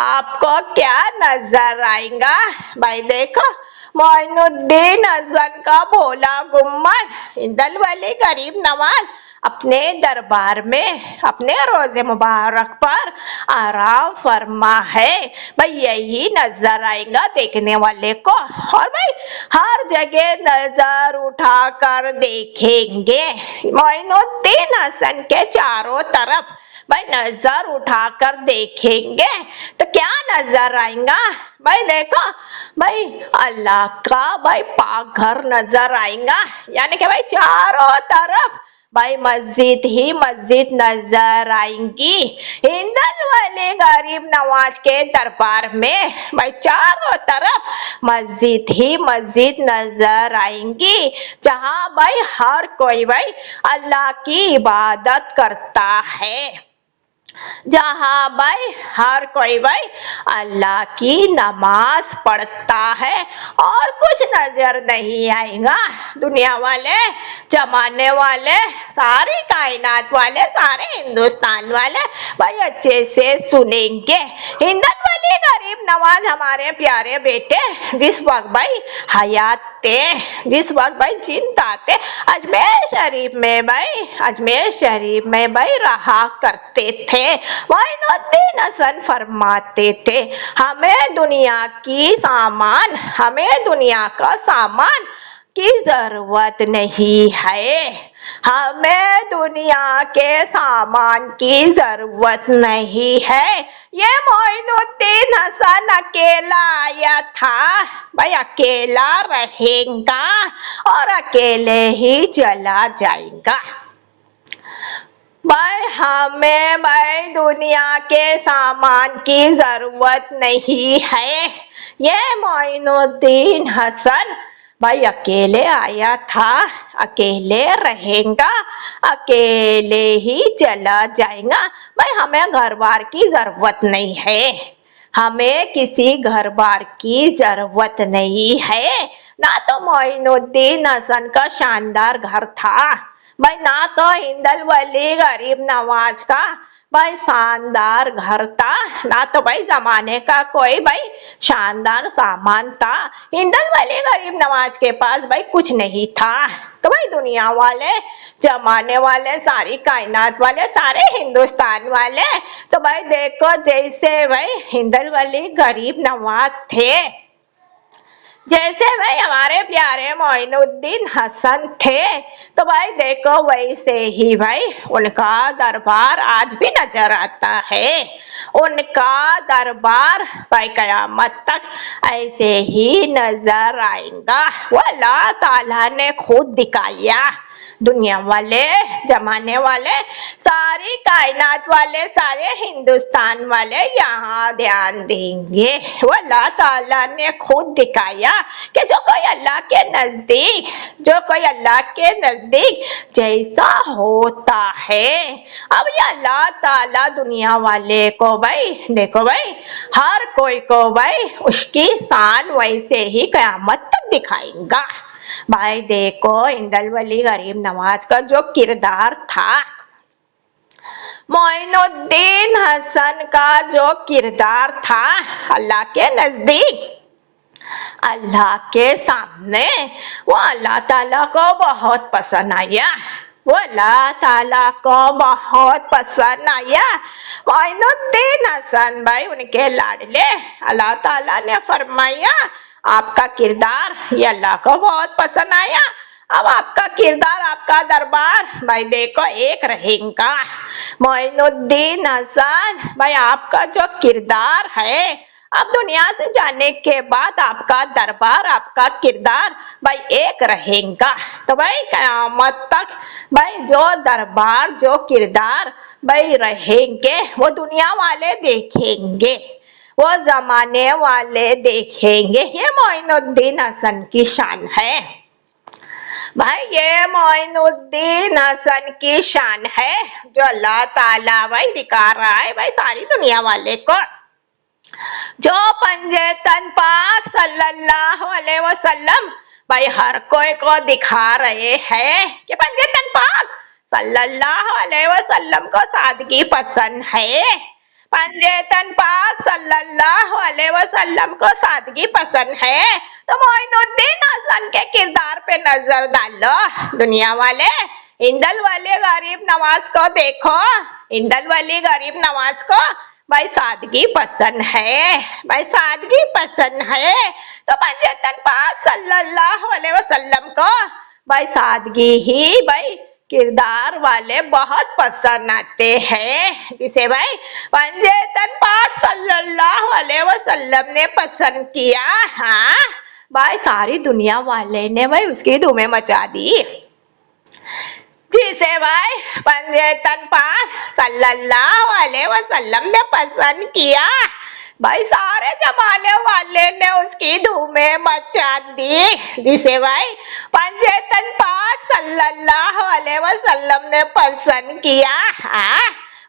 आपको क्या नजर आएगा। भाई देखो मोइनुद्दीन हसन का भोला गुम्मद हिंदल वाले गरीब नवाज अपने दरबार में अपने रोजे मुबारक पर आराम फरमा है। भाई यही नजर आएगा देखने वाले को। और भाई हर जगह नजर उठाकर देखेंगे मोइनुद्दीन हसन के चारों तरफ। भाई नजर उठाकर देखेंगे तो क्या नजर आएगा? भाई देखो भाई अल्लाह का भाई पाक घर नजर आएगा, यानी कि भाई चारों तरफ भाई मस्जिद ही मस्जिद नजर आएंगी। हिंदन वाले गरीब नवाज के दरबार में भाई चारों तरफ मस्जिद ही मस्जिद नजर आएंगी, जहाँ भाई हर कोई भाई अल्लाह की इबादत करता है, जहाँ भाई हर कोई भाई अल्लाह की नमाज पढ़ता है। और कुछ नजर नहीं आएगा। दुनिया वाले, जमाने वाले, सारी कायनात वाले, सारे हिंदुस्तान वाले भाई अच्छे से सुनेंगे। हिंदन वाले गरीब नवाज हमारे प्यारे बेटे जिस वक्त भाई हयात थे, जिस वक्त भाई जिंदा थे, अजमेर शरीफ में भाई रहा करते थे। मोइनुद्दीन हसन फरमाते थे हमें दुनिया का सामान की जरूरत नहीं है, हमें दुनिया के सामान की जरूरत नहीं है। ये मोइनुद्दीन हसन अकेला आया था, भाई अकेला रहेगा और अकेले ही चला जाएगा। भाई हमें भाई दुनिया के सामान की जरूरत नहीं है। ये मोइनुद्दीन हसन भाई अकेले आया था, अकेले रहेगा, अकेले ही चला जाएगा। भाई हमें घर बार की जरूरत नहीं है, हमें किसी घर बार की जरूरत नहीं है। ना तो मोइनुद्दीन हसन का शानदार घर था भाई, ना तो हिंदल वली गरीब नवाज का भाई शानदार घर था, ना तो भाई जमाने का कोई भाई शानदार सामान था। हिंदल वली गरीब नवाज के पास भाई कुछ नहीं था। तो भाई दुनिया वाले, जमाने वाले, सारी कायनात वाले, सारे हिंदुस्तान वाले तो भाई देखो जैसे भाई हिंदल वली गरीब नवाज थे, जैसे भाई हमारे प्यारे मोइनुद्दीन हसन थे, तो भाई देखो वैसे ही भाई उनका दरबार आज भी नजर आता है। उनका दरबार भाई कयामत तक ऐसे ही नजर आएगा। वो अल्लाह ताला ने खुद दिखाया। दुनिया वाले, जमाने वाले, सारी कायनात वाले, सारे हिंदुस्तान वाले यहाँ ध्यान देंगे। वो अल्लाह ताला ने खुद दिखाया कि जो कोई अल्लाह के नजदीक जैसा होता है। अब ये अल्लाह ताला दुनिया वाले को भाई देखो भाई हर कोई को भाई उसकी शान वैसे ही कयामत तक दिखाएगा। भाई देखो हिंदल वली गरीब नवाज का जो किरदार था, मोइनुद्दीन हसन का जो किरदार था अल्लाह के नजदीक, अल्लाह के सामने, वो अल्लाह ताला को बहुत पसंद आया। वो अल्लाह ताला को बहुत पसंद आया। मोइनुद्दीन हसन भाई उनके लाडले, अल्लाह ताला ने फरमाया आपका किरदार ये अल्लाह को बहुत पसंद आया। अब आपका किरदार, आपका दरबार भाई देखो एक रहेगा। मोइनुद्दीन हसन भाई आपका जो किरदार है अब दुनिया से जाने के बाद आपका दरबार, आपका किरदार भाई एक रहेगा। तो भाई कयामत तक भाई जो दरबार, जो किरदार भाई रहेंगे वो दुनिया वाले देखेंगे, वो जमाने वाले देखेंगे। ये मोइनुद्दीन हसन की शान है भाई, ये मोइनुद्दीन हसन की शान है जो अल्लाह ताला भाई दिखा रहा है भाई सारी दुनिया वाले को। जो पंजेतन पाक सल्लल्लाहु अलैहि वसल्लम भाई हर कोई को दिखा रहे हैं कि पंजेतन पाक सल्लल्लाहु अलैहि वसल्लम को सादगी पसंद है। पंजेतन पाक सल्लल्लाहु अलैहि वसल्लम को सादगी पसंद है। तो मोइनुद्दीन हसन के किरदार पे नजर डालो दुनिया वाले, इंदल वाले गरीब नवाज को देखो, इंदल वाली गरीब नवाज को भाई सादगी पसंद है, भाई सादगी पसंद है। तो पंजतन पाक सल्लल्लाहु अलैहि वसल्लम को भाई सादगी ही भाई किरदार वाले बहुत पसंद आते हैं, जिसे भाई पंजतन पाक सल्लल्लाहु अलैहि वसल्लम ने पसंद किया। हाँ भाई सारी दुनिया वाले ने भाई उसकी धूमें मचा दी, जिसे भाई पंजतन पाक सल्लल्लाहु अलैहि वसल्लम ने पसंद किया। भाई सारे जमाने वाले ने उसकी धूमें मचा दी, जिसे भाई पंजतन पाक सल्लल्लाहु अलैहि वसल्लम ने पसंद किया। हाँ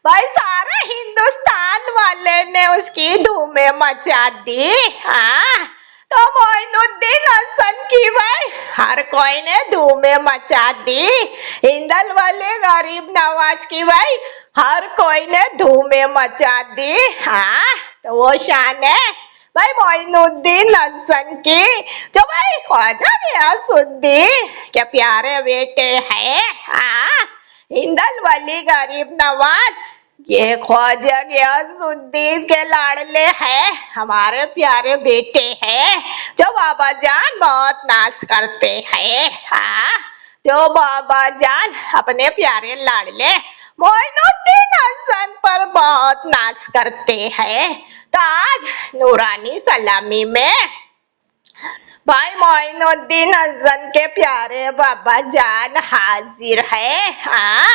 भाई सारे हिंदुस्तान वाले ने उसकी धूमें मचा दी। हाँ तो मोइनुद्दीन हसन की भाई हर कोई ने धूमें मचा दी, इंदल वाले गरीब नवाज की भाई हर कोई ने धूमें मचा दी। हाँ तो वो शान है भाई मोइनुद्दीन हसन की, जो भाई ख्वाजा गियासुद्दीन के प्यारे बेटे हैं। हाँ इंदल वाली गरीब नवाज ये ख्वाजा गियासुद्दीन के लाडले हैं, हमारे प्यारे बेटे हैं, जो बाबा जान बहुत नाज करते हैं। हाँ जो बाबा जान अपने प्यारे लाडले मोइनुद्दीन हसन पर बहुत नाज करते हैं। तो आज नूरानी सलामी में भाई मोइनुद्दीन हसन के प्यारे बाबा जान हाजिर है। हाँ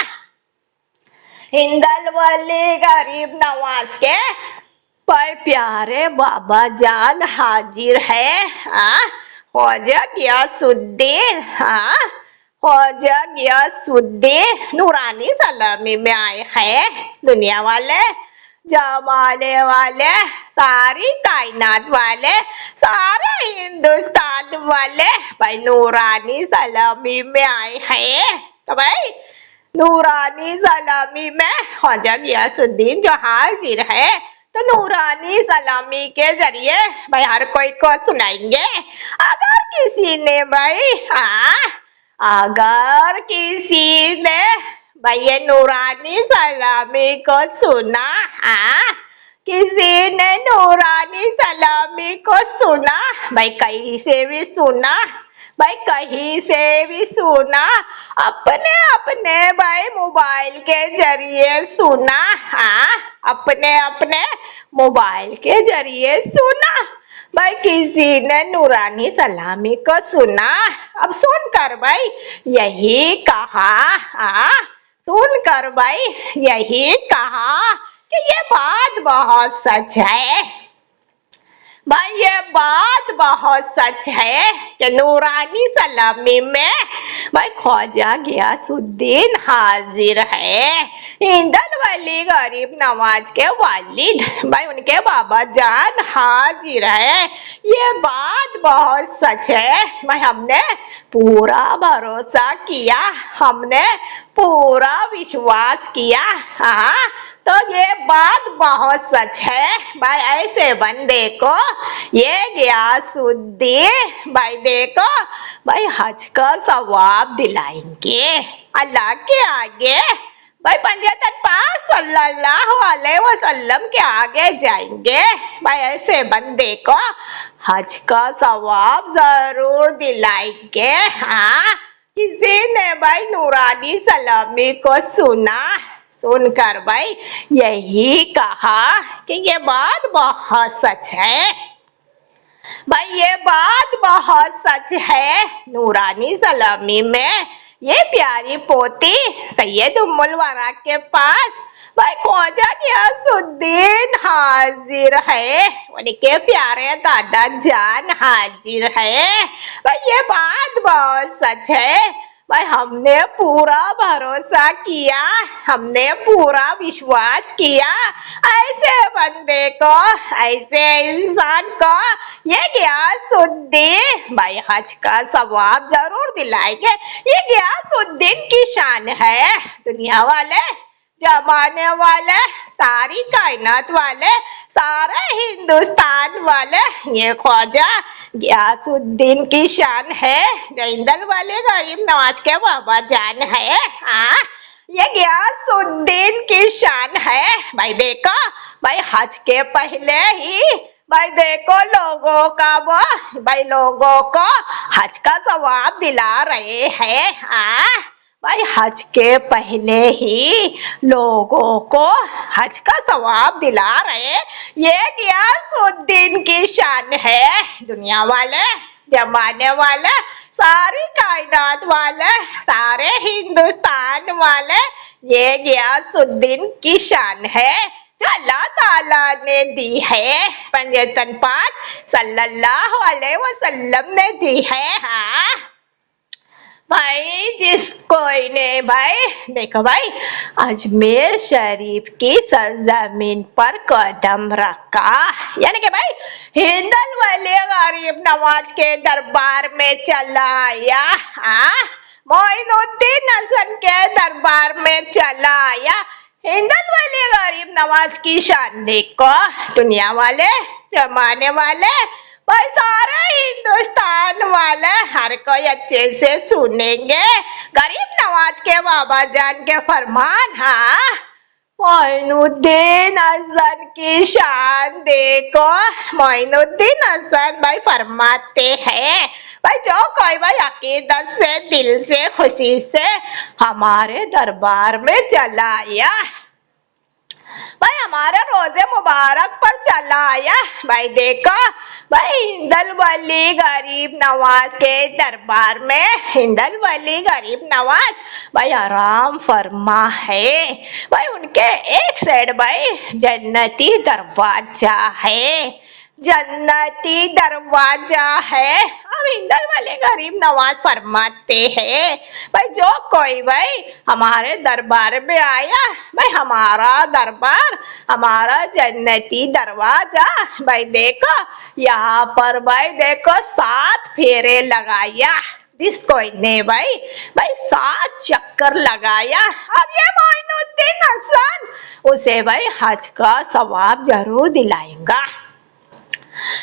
इंदल वाले गरीब नवाज के भाई प्यारे बाबा जान हाजिर है। हाँ ख्वाजा गियासुद्दीन, हाँ ख्वाजा गियासुद्दीन नूरानी सलामी में आए हैं। दुनिया वाले जमाने वाले सारी कायनात वाले सारे हिंदुस्तान वाले भाई नूरानी सलामी में आए हैं। तो भाई नूरानी सलामी में ख्वाजा गियासुद्दीन जो हाजिर है, तो नूरानी सलामी के जरिए भाई हर कोई को सुनाएंगे। अगर किसी ने भाई अगर किसी ने भाई ये नूरानी सलामी को सुना, किसी ने नूरानी सलामी को सुना, भाई कहीं से भी सुना, भाई कहीं से भी सुना, अपने अपने भाई मोबाइल के जरिए सुना। हाँ अपने अपने मोबाइल के जरिए सुना, भाई किसी ने नूरानी सलामी को सुना। अब सुनकर भाई यही कहा, सुनकर भाई यही कहा कि ये बात बहुत सच है, भाई ये बात बहुत सच है कि नूरानी सलामी में भाई ख्वाजा गियासुद्दीन हाजिर है। इंदल वाली गरीब नवाज के वालिद भाई उनके बाबा जान हाजिर है। ये बात बहुत सच है भाई, हमने पूरा भरोसा किया, हमने पूरा विश्वास किया। हाँ तो ये बात बहुत सच है भाई, ऐसे बंदे को ये गियासुद्दीन भाई देखो भाई हज का सवाब दिलाएंगे अल्लाह के आगे, भाई पंजतन पाक सल्लल्लाहु अलैहि वसल्लम के आगे जाएंगे भाई, ऐसे बंदे को हज का सवाब जरूर दिलाएंगे। हाँ किसी ने भाई नूरानी सलामी को सुना, सुनकर भाई यही कहा कि ये बात बहुत सच है भाई, ये बात बहुत सच है। नूरानी सलामी में ये प्यारी पोती सैयद उम्मुल वरा के पास भाई ख्वाजा गियासुद्दीन हाजिर है, उनके प्यारे दादा जान हाजिर है भाई, ये बात बहुत सच है भाई, हमने पूरा भरोसा किया, हमने पूरा विश्वास किया। ऐसे बंदे को, ऐसे इंसान को ये गियासुद्दीन भाई हज का सवाब जरूर दिलाएंगे। ये गियासुद्दीन की शान है। दुनिया वाले, जमाने वाले, सारी कायनात वाले, सारे हिंदुस्तान वाले ये ख्वाजा गयासुद्दीन की शान है, जैंदल वाले गरीब नवाज के बाबा जान है। हाँ, ये गयासुद्दीन की शान है। भाई देखो, भाई हज के पहले ही भाई देखो लोगों का वो भाई लोगों को हज का सवाब दिला रहे हैं। हाँ, भाई हज के पहले ही लोगों को हज का सवाब दिला रहे, ये गयासुद्दीन की शान है। दुनिया वाले, जमाने वाले, सारी कायनात वाले, सारे हिंदुस्तान वाले, ये गयासुद्दीन की शान है जो अल्लाह ताला ने दी है, पंजतन पाक सल्लल्लाहु अलैहि वसल्लम ने दी है। हाँ भाई, जिस कोई ने भाई देखो भाई अजमेर शरीफ की सरजमीन पर कदम रखा, यानी कि भाई हिंदल वाले गरीब नवाज के दरबार में चला आया। हाँ, मोइनुद्दीन हसन के दरबार में चला आया। हिंदल वाले गरीब नवाज की शान देखो, दुनिया वाले, जमाने वाले, भाई सारे हिंदुस्तान वाले हर कोई अच्छे से सुनेंगे गरीब नवाज के बाबा जान के फरमान। हाँ, मोइनुद्दीन हसन की शान देखो। मोइनुद्दीन हसन भाई फरमाते हैं, भाई जो कोई भाई अकीदत से, दिल से, खुशी से हमारे दरबार में चला आया, भाई हमारे रोजे मुबारक पर चला आया, भाई देखो भाई हिंदल वली गरीब नवाज के दरबार में हिंदल वली गरीब नवाज भाई आराम फरमा है। भाई उनके एक साइड भाई जन्नती दरवाजा है, जन्नती दरवाजा है। अब हिंदल वाले गरीब नवाज फरमाते हैं, भाई जो कोई भाई हमारे दरबार में आया, भाई हमारा दरबार, हमारा जन्नती दरवाजा, भाई देखो यहाँ पर भाई देखो 7 फेरे लगाया। जिस कोई ने भाई 7 चक्कर लगाया, अब ये मोइनुद्दीन हसन उसे भाई हज का सवाब जरूर दिलाएगा।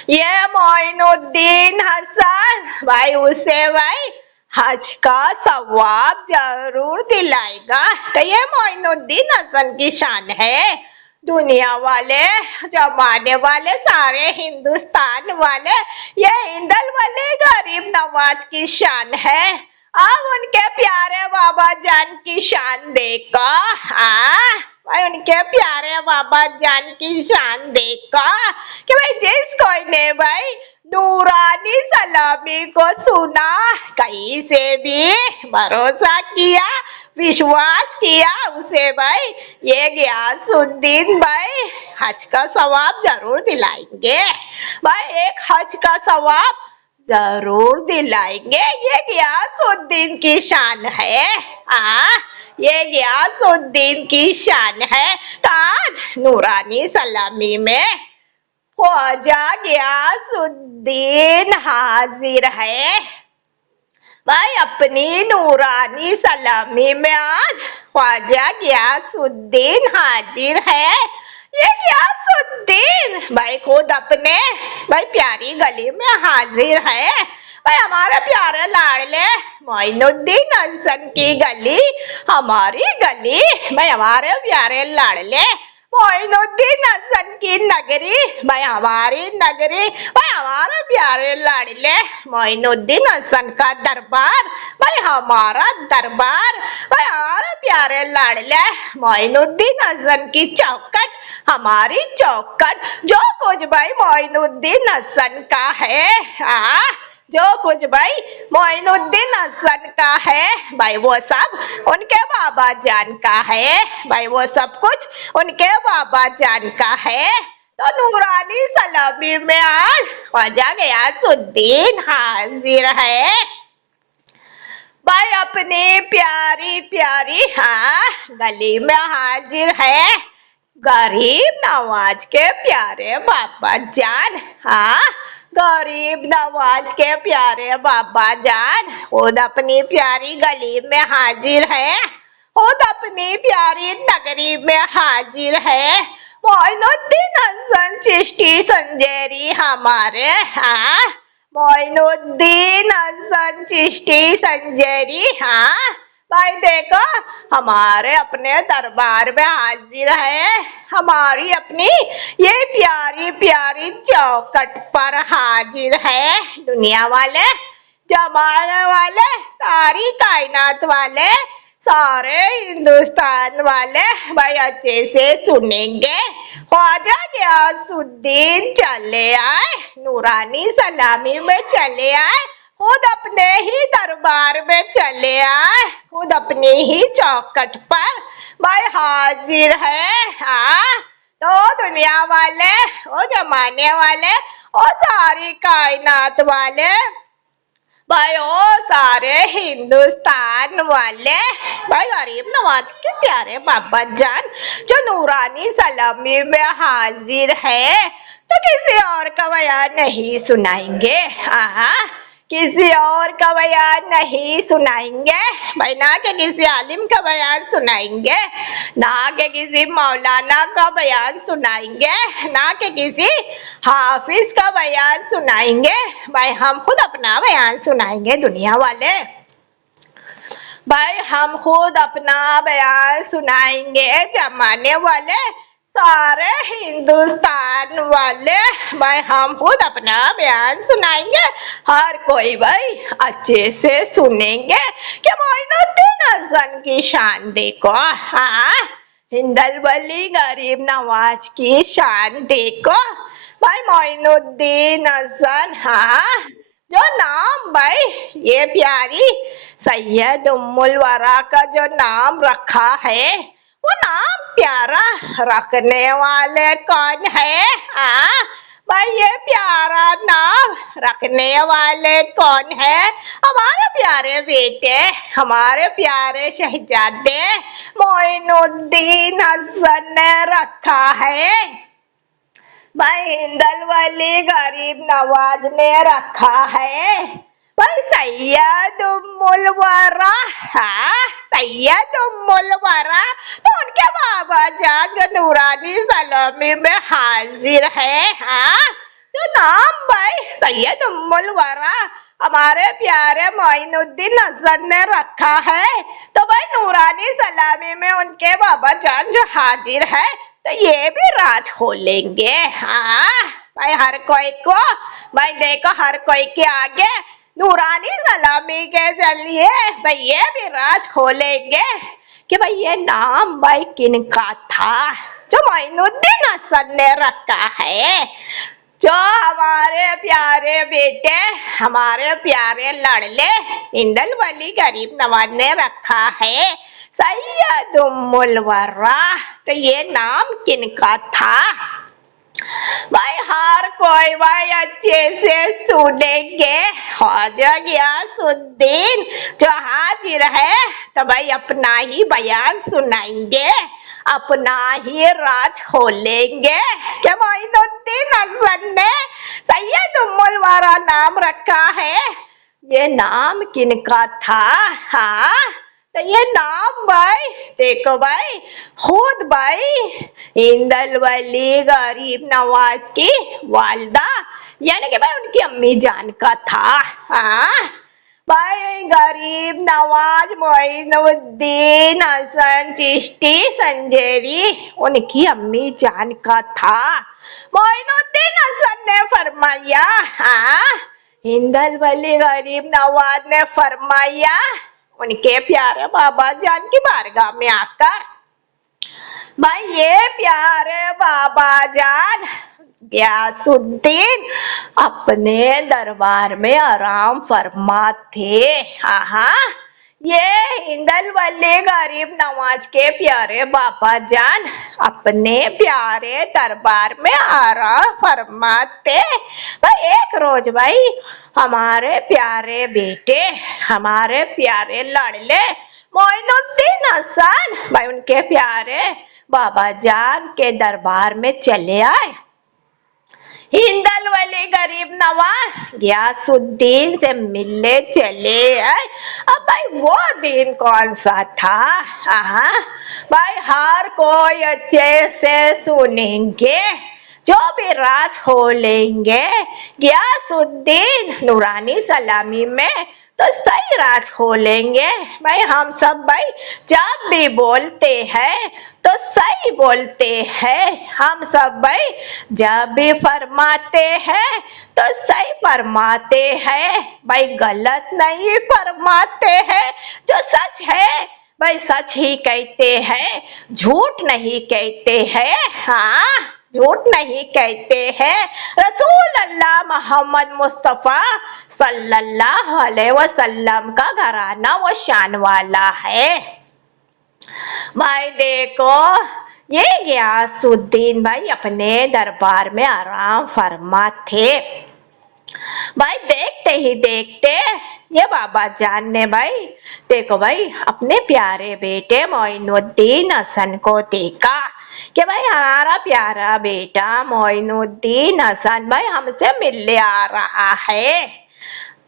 ये मोइनुद्दीन हसन भाई उसे भाई हज का सवाब जरूर दिलाएगा। तो ये मोइनुद्दीन हसन की शान है। दुनिया वाले, जमाने वाले, सारे हिंदुस्तान वाले, ये हिंदल वाले गरीब नवाज की शान है। अब उनके प्यारे बाबा जान की शान देखो। भाई उनके प्यारे बाबा जान की शान देखो कि भाई जिस कोई ने भाई नूरानी सलामी को सुना, कहीं से भी भरोसा किया, विश्वास किया, उसे भाई ये गयासुद्दीन भाई हज का सवाब जरूर दिलाएंगे। भाई एक हज का सवाब जरूर दिलाएंगे। ये गयासुद्दीन की शान है। ये गयासुद्दीन की शान है। ताज नूरानी सलामी में ख्वाजा गयासुद्दीन हाजिर है। भाई अपनी नूरानी सलामी में आज ख्वाजा गयासुद्दीन हाजिर है। ये गयासुद्दीन भाई खुद अपने भाई प्यारी गली में हाजिर है। भाई हमारे प्यारे लाडले मोइनुद्दीन हसन की गली, हमारी गली, भाई हमारे प्यारे लाडले मोइनुद्दीन हसन की नगरी, भाई हमारी नगरी, भाई हमारे प्यारे लाडले मोइनुद्दीन हसन का दरबार, भाई हमारा दरबार, भाई हमारे प्यारे लाडले मोइनुद्दीन हसन की चौखट, हमारी चौखट। जो कुछ भाई मोइनुद्दीन हसन का है, जो कुछ भाई मोइनुद्दीन हसन का है, भाई वो सब उनके बाबा जान का है। भाई वो सब कुछ उनके बाबा जान का है। तो नूरानी सलामी में आज ख्वाजा गयासुद्दीन हाजिर है। भाई अपनी प्यारी प्यारी गली में हाजिर है। गरीब नवाज के प्यारे बाबा जान, गरीब नवाज के प्यारे बाबा जान खुद अपनी प्यारी गली में हाजिर है, खुद अपनी प्यारी नगरी में हाजिर है। मोइनुद्दीन हसन चिश्ती संजेरी हमारे, मोइनुद्दीन हसन चिश्ती संजरी। हाँ भाई देखो, हमारे अपने दरबार में हाजिर है, हमारी अपनी ये प्यारी प्यारी चौखट पर हाजिर है। दुनिया वाले, जमाने वाले, सारी कायनात वाले, सारे हिंदुस्तान वाले भाई अच्छे से सुनेंगे। ख्वाजा गयासुद्दीन चले आए, नूरानी सलामी में चले आए, खुद अपने ही दरबार में चले आए, खुद अपनी ही चौखट पर भाई हाजिर है। हाँ तो दुनिया वाले, ओ जमाने वाले, ओ सारी कायनात वाले भाई, ओ सारे हिंदुस्तान वाले भाई, गरीब नवाज के प्यारे बाबा जान जो नूरानी सलामी में हाजिर है, तो किसी और का बयान नहीं सुनाएंगे। हाँ किसी और का बयान नहीं सुनाएंगे भाई, ना कि किसी आलिम का बयान सुनाएंगे, ना कि किसी मौलाना का बयान सुनाएंगे, ना कि किसी हाफिज का बयान सुनाएंगे भाई, हम खुद अपना बयान सुनाएंगे। दुनिया वाले भाई, हम खुद अपना बयान सुनाएंगे। जमाने वाले, सारे हिंदुस्तान वाले भाई, हम खुद अपना बयान सुनाएंगे। हर कोई भाई अच्छे से सुनेंगे कि मोइनुद्दीन हसन की शान देखो। हाँ हिंदल वली गरीब नवाज की शान देखो भाई, मोइनुद्दीन हसन। हाँ जो नाम भाई ये प्यारी सैयद उम्मुल वरा का जो नाम रखा है, वो नाम प्यारा रखने वाले कौन है? हाँ भाई ये प्यारा नाम रखने वाले कौन है? हमारे प्यारे बेटे, हमारे प्यारे शहजादे मोइनुद्दीन हसन ने रखा है भाई, हिंदल वली गरीब नवाज ने रखा है भाई, सैयद उम्मुल वरा। हाँ सैयद उम्मुल वरा, तो उनके बाबा जान जो नूरानी सलामी में हाजिर है। हाँ जो नाम भाई सैयद उम्मुल वरा हमारे प्यारे मोइनुद्दीन हसन ने रखा है, तो भाई नूरानी सलामी में उनके बाबा जान जो हाजिर है, तो ये भी राज खोलेंगे। हाँ भाई हर कोई को भाई देखो, हर कोई के आगे नूरानी सलामी के चलिए भाई ये भी राज खोलेंगे कि भाई ये नाम भाई किनका था जो मोइनुद्दीन हसन ने रखा है, जो हमारे प्यारे बेटे, हमारे प्यारे लड़ले हिंदल वली गरीब नवाज ने रखा है सैयद उम्मुल वरा। तो ये नाम किनका था भाई? हर कोई भाई अच्छे से सुनेंगे। ख्वाजा गयासुद्दीन जो हाजिर है, तो भाई अपना ही बयान सुनाएंगे, अपना ही राज खोलेंगे कि मोइनुद्दीन हसन ने सैयद उम्मुल वरा नाम रखा है, ये नाम किनका था? हाँ तो ये नाम भाई देखो भाई, खुद भाई हिंदल वली गरीब नवाज की वालदा यानी कि भाई उनकी अम्मी जान का था। हाँ भाई गरीब नवाज मोइनुद्दीन हसन चिश्ती संजेरी उनकी अम्मी जान का था। मोइनुद्दीन हसन ने फरमाया, हाँ हिंदल वली गरीब नवाज ने फरमाया उनके प्यारे बाबा जान की बारगाह में आकर, भाई ये प्यारे बाबा जान गयासुद्दीन अपने दरबार में आराम फरमा थे। हाँ ये हिंदल वली गरीब नवाज के प्यारे बाबा जान अपने प्यारे दरबार में आराम फरमाते। भाई एक रोज भाई हमारे प्यारे बेटे, हमारे प्यारे लड़ले मोइनुद्दीन हसन भाई उनके प्यारे बाबा जान के दरबार में चले आए। हिंदल वली गरीब नवाज गयासुद्दीन से मिलने चले आए। अब भाई वो दिन कौन सा था? हाँ भाई हर कोई अच्छे से सुनेंगे, जो भी राज खोलेंगे गियासुद्दीन नूरानी सलामी में तो सही राज खोलेंगे। भाई हम सब भाई जब भी बोलते हैं तो सही बोलते हैं, हम सब भाई जब भी फरमाते हैं तो सही फरमाते हैं, भाई गलत नहीं फरमाते हैं। जो सच है भाई सच ही कहते हैं, झूठ नहीं कहते हैं। हाँ, झूठ नहीं कहते हैं। रसूल अल्लाह मोहम्मद मुस्तफ़ा सल्लल्लाहु अलैहि वसल्लम का घराना वो शान वाला है। भाई देखो ये गियासुद्दीन भाई अपने दरबार में आराम फरमा थे। भाई देखते ही देखते ये बाबा जान ने भाई देखो भाई अपने प्यारे बेटे मोइनुद्दीन हसन को देखा कि भाई हमारा प्यारा बेटा मोइनुद्दीन हसन भाई हमसे मिलने आ रहा है,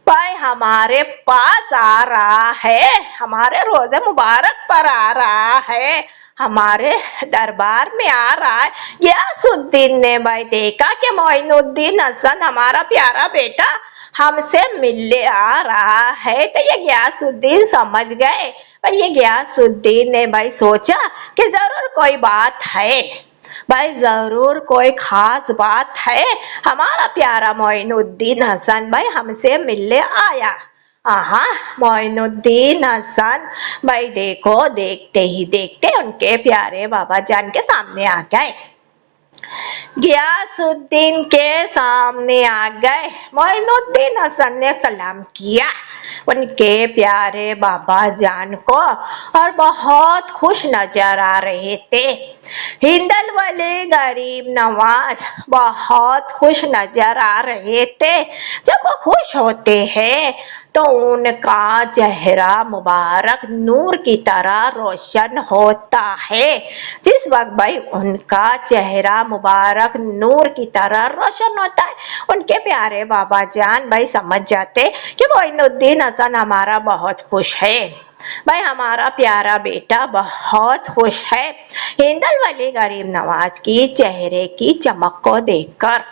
भाई हमारे पास आ रहा है, हमारे रोजे मुबारक पर आ रहा है, हमारे दरबार में आ रहा है। गियासुद्दीन ने भाई देखा कि मोइनुद्दीन हसन हमारा प्यारा बेटा हमसे मिलने आ रहा है, तो ये गियासुद्दीन समझ गए। भाई ये गियासुद्दीन ने भाई सोचा कि जरूर कोई बात है, भाई जरूर कोई खास बात है, हमारा प्यारा मोइनुद्दीन हसन भाई हमसे मिलने आया। हाँ, मोइनुद्दीन हसन भाई देखो देखते ही देखते उनके प्यारे बाबा जान के सामने आ गए। गियासुद्दीन के सामने आ गए। मोइनुद्दीन हसन ने सलाम किया उनके प्यारे बाबा जान को और बहुत खुश नजर आ रहे थे। हिंदल वाले गरीब नवाज बहुत खुश नजर आ रहे थे। जब वो खुश होते हैं तो उनका चेहरा मुबारक नूर की तरह रोशन होता है। जिस वक्त भाई उनका चेहरा मुबारक नूर की तरह रोशन होता है, उनके प्यारे बाबा जान भाई समझ जाते कि मोइनुद्दीन हसन हमारा बहुत खुश है, भाई हमारा प्यारा बेटा बहुत खुश है। हिंदल वाले गरीब नवाज की चेहरे की चमक को देखकर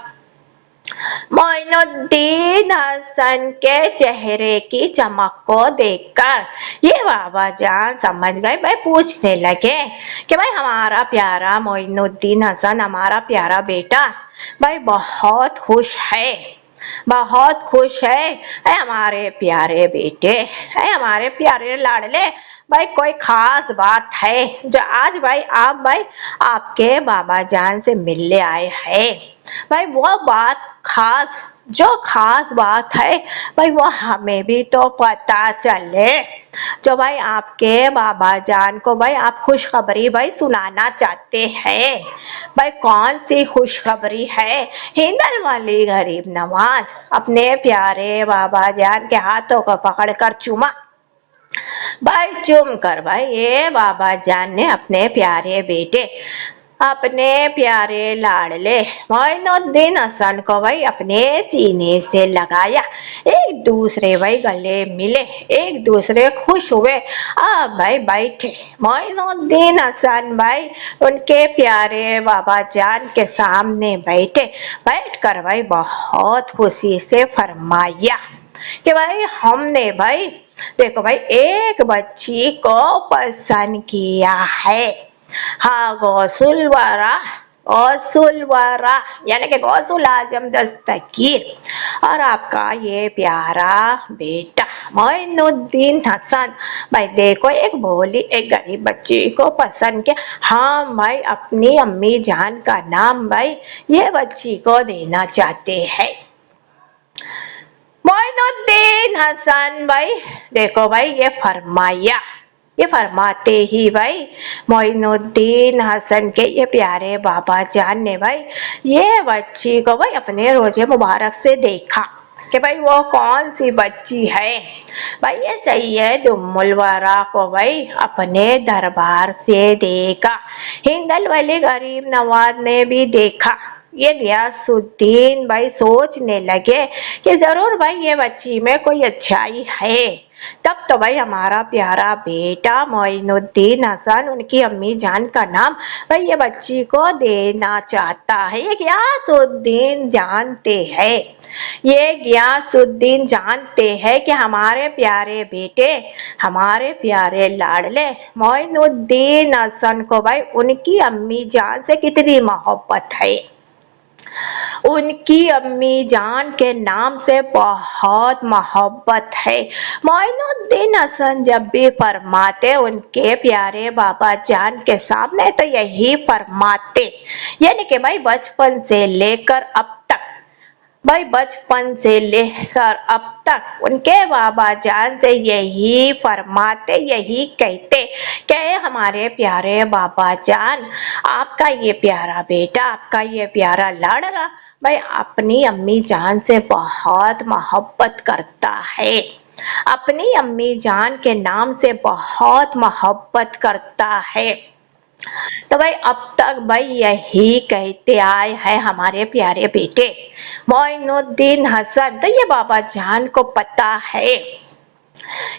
मोइनुद्दीन हसन के चेहरे की चमक को देखकर ये बाबा जान समझ गए। भाई पूछने लगे कि भाई हमारा प्यारा मोइनुद्दीन हसन हमारा प्यारा बेटा भाई बहुत खुश है, बहुत खुश है। हमारे प्यारे बेटे हमारे प्यारे लाडले भाई कोई खास बात है जो आज भाई आप भाई आपके बाबा जान से मिलने आए हैं। भाई वो बात खास जो खास बात है भाई वो हमें भी तो पता चले, जो भाई आपके बाबा जान को भाई आप खुशखबरी भाई सुनाना चाहते हैं। भाई कौन सी खुशखबरी है? हिंदल वाली गरीब नवाज अपने प्यारे बाबा जान के हाथों को पकड़कर चूमा। भाई चूम कर भाई ये बाबा जान ने अपने प्यारे बेटे अपने प्यारे लाडले मोइनुद्दीन हसन को भाई अपने सीने से लगाया। एक दूसरे भाई गले मिले, एक दूसरे खुश हुए। अब भाई बैठे मोइनुद्दीन हसन भाई उनके प्यारे बाबा जान के सामने बैठे। बैठकर भाई बहुत खुशी से फरमाया कि भाई हमने भाई देखो भाई एक बच्ची को पसंद किया है। हाँ, गौसुलवारा यानी कि गौसुल आजम दस्तगीर और आपका ये प्यारा बेटा मोइनुद्दीन हसन भाई देखो एक भोली एक गरीब बच्ची को पसंद किया। हाँ भाई अपनी अम्मी जान का नाम भाई ये बच्ची को देना चाहते हैं। मोइनुद्दीन हसन भाई देखो भाई ये फरमाते ही भाई मोइनुद्दीन हसन के ये प्यारे बाबा जान ने भाई ये बच्ची को भाई अपने रोजे मुबारक से देखा कि भाई वो कौन सी बच्ची है। भाई ये सैयद उम्मुल वरा को भाई अपने दरबार से देखा। हिंदल वाले गरीब नवाज ने भी देखा। ये गियासुद्दीन भाई सोचने लगे कि जरूर भाई ये बच्ची में कोई अच्छाई है, तब तो भाई हमारा प्यारा बेटा मोइनुद्दीन हसन उनकी अम्मी जान का नाम भाई ये बच्ची को देना चाहता है। ये गियासुद्दीन जानते हैं, ये गियासुद्दीन जानते हैं कि हमारे प्यारे बेटे, हमारे प्यारे लाडले मोइनुद्दीन हसन को भाई उनकी अम्मी जान से कितनी मोहब्बत है। उनकी अम्मी जान के नाम से बहुत मोहब्बत है। मोइनुद्दीन हसन जब भी फरमाते उनके प्यारे बाबा जान के सामने तो यही फरमाते, यानी कि भाई बचपन से लेकर अब तक, भाई बचपन से लेकर अब तक उनके बाबा जान से यही फरमाते, यही कहते कि हमारे प्यारे बाबा जान, आपका ये प्यारा बेटा, आपका ये प्यारा लाडला भाई अपनी अम्मी जान से बहुत मोहब्बत करता है, अपनी अम्मी जान के नाम से बहुत मोहब्बत करता है। तो भाई अब तक भाई यही कहते आए हैं हमारे प्यारे बेटे मोइनुद्दीन हसन। तो ये बाबा जान को पता है,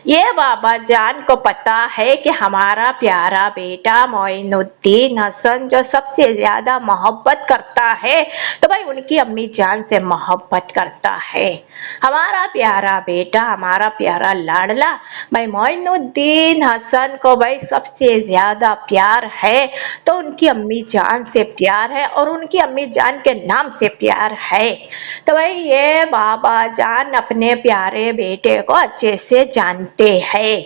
ये बाबा जान को पता है कि हमारा प्यारा बेटा मोइनुद्दीन हसन जो सबसे ज्यादा मोहब्बत करता है तो भाई उनकी अम्मी जान से मोहब्बत करता है। हमारा प्यारा बेटा, हमारा प्यारा लाडला भाई मोइनुद्दीन हसन को भाई सबसे ज्यादा प्यार है तो उनकी अम्मी जान से प्यार है और उनकी अम्मी जान के नाम से प्यार है। तो भाई ये बाबा जान अपने प्यारे बेटे को अच्छे से जानते हैं,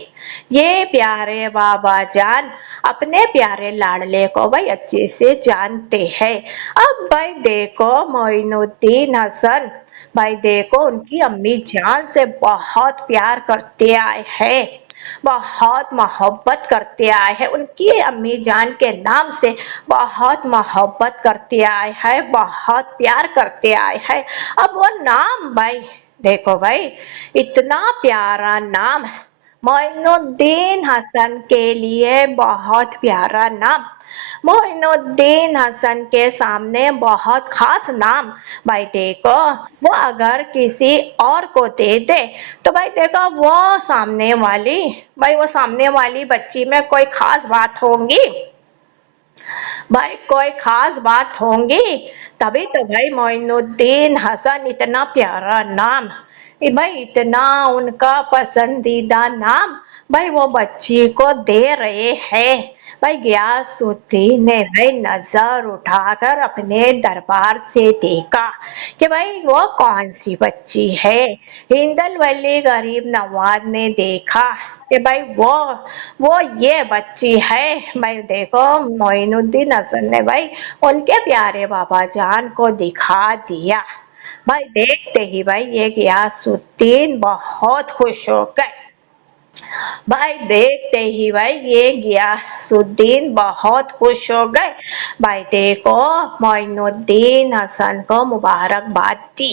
ये प्यारे बाबा जान अपने प्यारे लाडले को भाई अच्छे से जानते हैं। अब भाई देखो मोइनुद्दीन हसन भाई देखो उनकी अम्मी जान से बहुत प्यार करते आए हैं, बहुत मोहब्बत करते आए हैं, उनकी अम्मी जान के नाम से बहुत मोहब्बत करते आए हैं, बहुत प्यार करते आए हैं। अब वो नाम भाई देखो भाई इतना प्यारा नाम मोइनुद्दीन हसन के लिए बहुत प्यारा नाम, मोइनुद्दीन हसन के सामने बहुत खास नाम। भाई देखो वो अगर किसी और को दे दे तो भाई देखो वो सामने वाली बच्ची में कोई खास बात होंगी, भाई कोई खास बात होंगी, तभी तो भाई मोइनुद्दीन हसन इतना प्यारा नाम, भाई इतना उनका पसंदीदा नाम भाई वो बच्ची को दे रहे हैं। भाई गियासुद्दीन ने भाई नजर उठाकर अपने दरबार से देखा कि भाई वो कौन सी बच्ची है। हिंदल वली गरीब नवाज ने देखा कि भाई वो ये बच्ची है। भाई देखो मोइनुद्दीन हसन ने भाई उनके प्यारे बाबा जान को दिखा दिया। भाई देखते ही भाई ये गियासुद्दीन बहुत खुश हो गए। भाई देखते ही भाई ये गियासुद्दीन बहुत खुश हो गए। भाई देखो मोइनुद्दीन हसन को मुबारकबाद दी।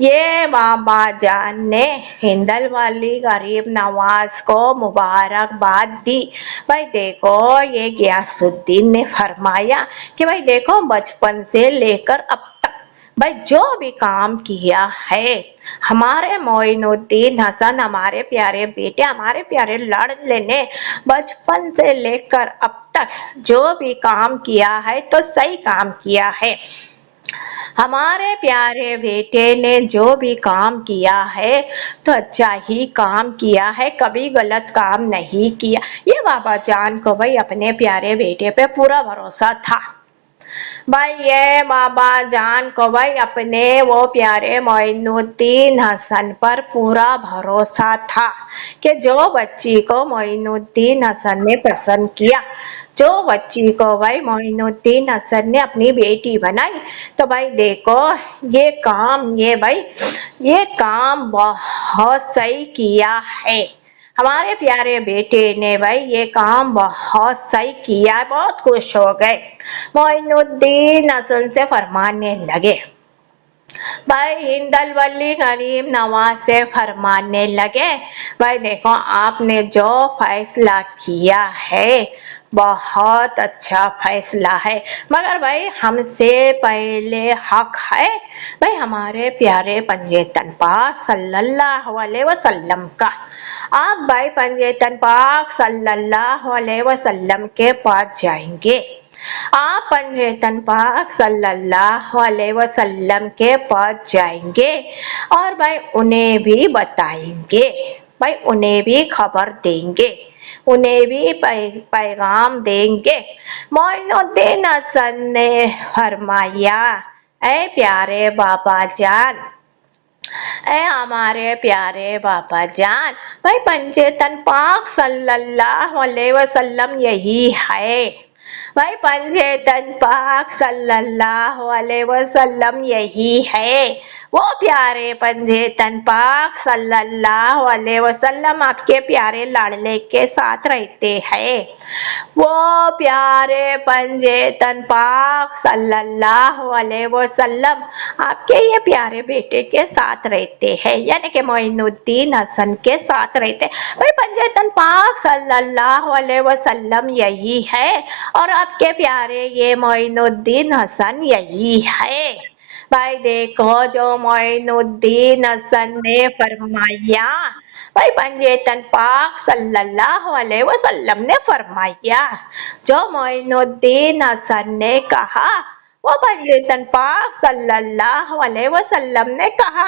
ये बाबा जान ने हिंदल वाली गरीब नवाज को मुबारकबाद दी। भाई देखो ये गियासुद्दीन ने फरमाया कि भाई देखो बचपन से लेकर अब तक भाई जो भी काम किया है हमारे मोइनुद्दीन हसन, हमारे प्यारे बेटे, हमारे प्यारे लाडले ने बचपन से लेकर अब तक जो भी काम किया है तो सही काम किया है। हमारे प्यारे बेटे ने जो भी काम किया है तो अच्छा ही काम किया है, कभी गलत काम नहीं किया। ये बाबा जान को भाई अपने प्यारे बेटे पे पूरा भरोसा था। भाई ये बाबा जान को भाई अपने वो प्यारे मोइनुद्दीन हसन पर पूरा भरोसा था कि जो बच्ची को मोइनुद्दीन हसन ने पसंद किया, जो बच्ची को भाई मोइनुद्दीन हसन ने अपनी बेटी बनाई, तो भाई देखो ये काम बहुत सही किया है। हमारे प्यारे बेटे ने भाई ये काम बहुत सही किया, बहुत खुश हो गए। मोइनुद्दीन हसन से फरमाने लगे, भाई हिंदल वली गरीब नवाज से फरमाने लगे, भाई देखो आपने जो फैसला किया है बहुत अच्छा फैसला है, मगर भाई हमसे पहले हक है भाई हमारे प्यारे पंजे तनपा सल्लल्लाहु अलैहि वसल्लम का। आप भाई पंजेतन पाक सल्लल्लाहु अलैहि वसल्लम के पास जाएंगे। आप पंजेतन पाक सल्लल्लाहु अलैहि वसल्लम के पास जाएंगे और भाई उन्हें भी बताएंगे, भाई उन्हें भी खबर देंगे, उन्हें भी पैगाम देंगे। मोइनुद्दीन हसन ने फरमाया, ऐ प्यारे बाबा जान, ऐ हमारे प्यारे बाबा जान, भाई पंजेतन पाक सल्लल्लाहु अलैहि वसल्लम यही है, भाई पंजेतन पाक सल्लल्लाहु अलैहि वसल्लम यही है। वो प्यारे पंजेतन पाक सल्लल्लाहु अलैहि वसल्लम आपके प्यारे लाडले के साथ रहते हैं। वो प्यारे पंजेतन पाक सल्लल्लाहु अलैहि वसल्लम आपके ये प्यारे बेटे के साथ रहते हैं, यानी कि मोइनुद्दीन हसन के साथ रहते हैं। भाई पंजेतन पाक सल्लल्लाहु अलैहि वसल्लम यही है और आपके प्यारे ये मोइनुद्दीन हसन यही है। भाई देखो जो मोइनुद्दीन हसन ने फरमाया, भाई पंजेतन पाक सल्लल्लाहु अलैहि वसल्लम ने फरमाया, जो मोइनुद्दीन हसन ने कहा वो पंजेतन पाक सल्लल्लाहु अलैहि वसल्लम ने कहा।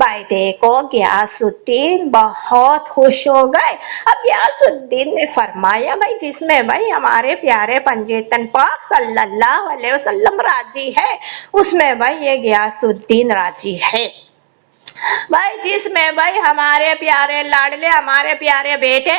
भाई देखो गियासुद्दीन बहुत खुश हो गए। अब गियासुद्दीन ने फरमाया, भाई जिसमें भाई हमारे प्यारे पंजेतन पाक सल्लल्लाहु अलैहि वसल्लम राजी है उसमें भाई ये गियासुद्दीन राजी है। भाई जिसमें भाई हमारे प्यारे लाडले हमारे प्यारे बेटे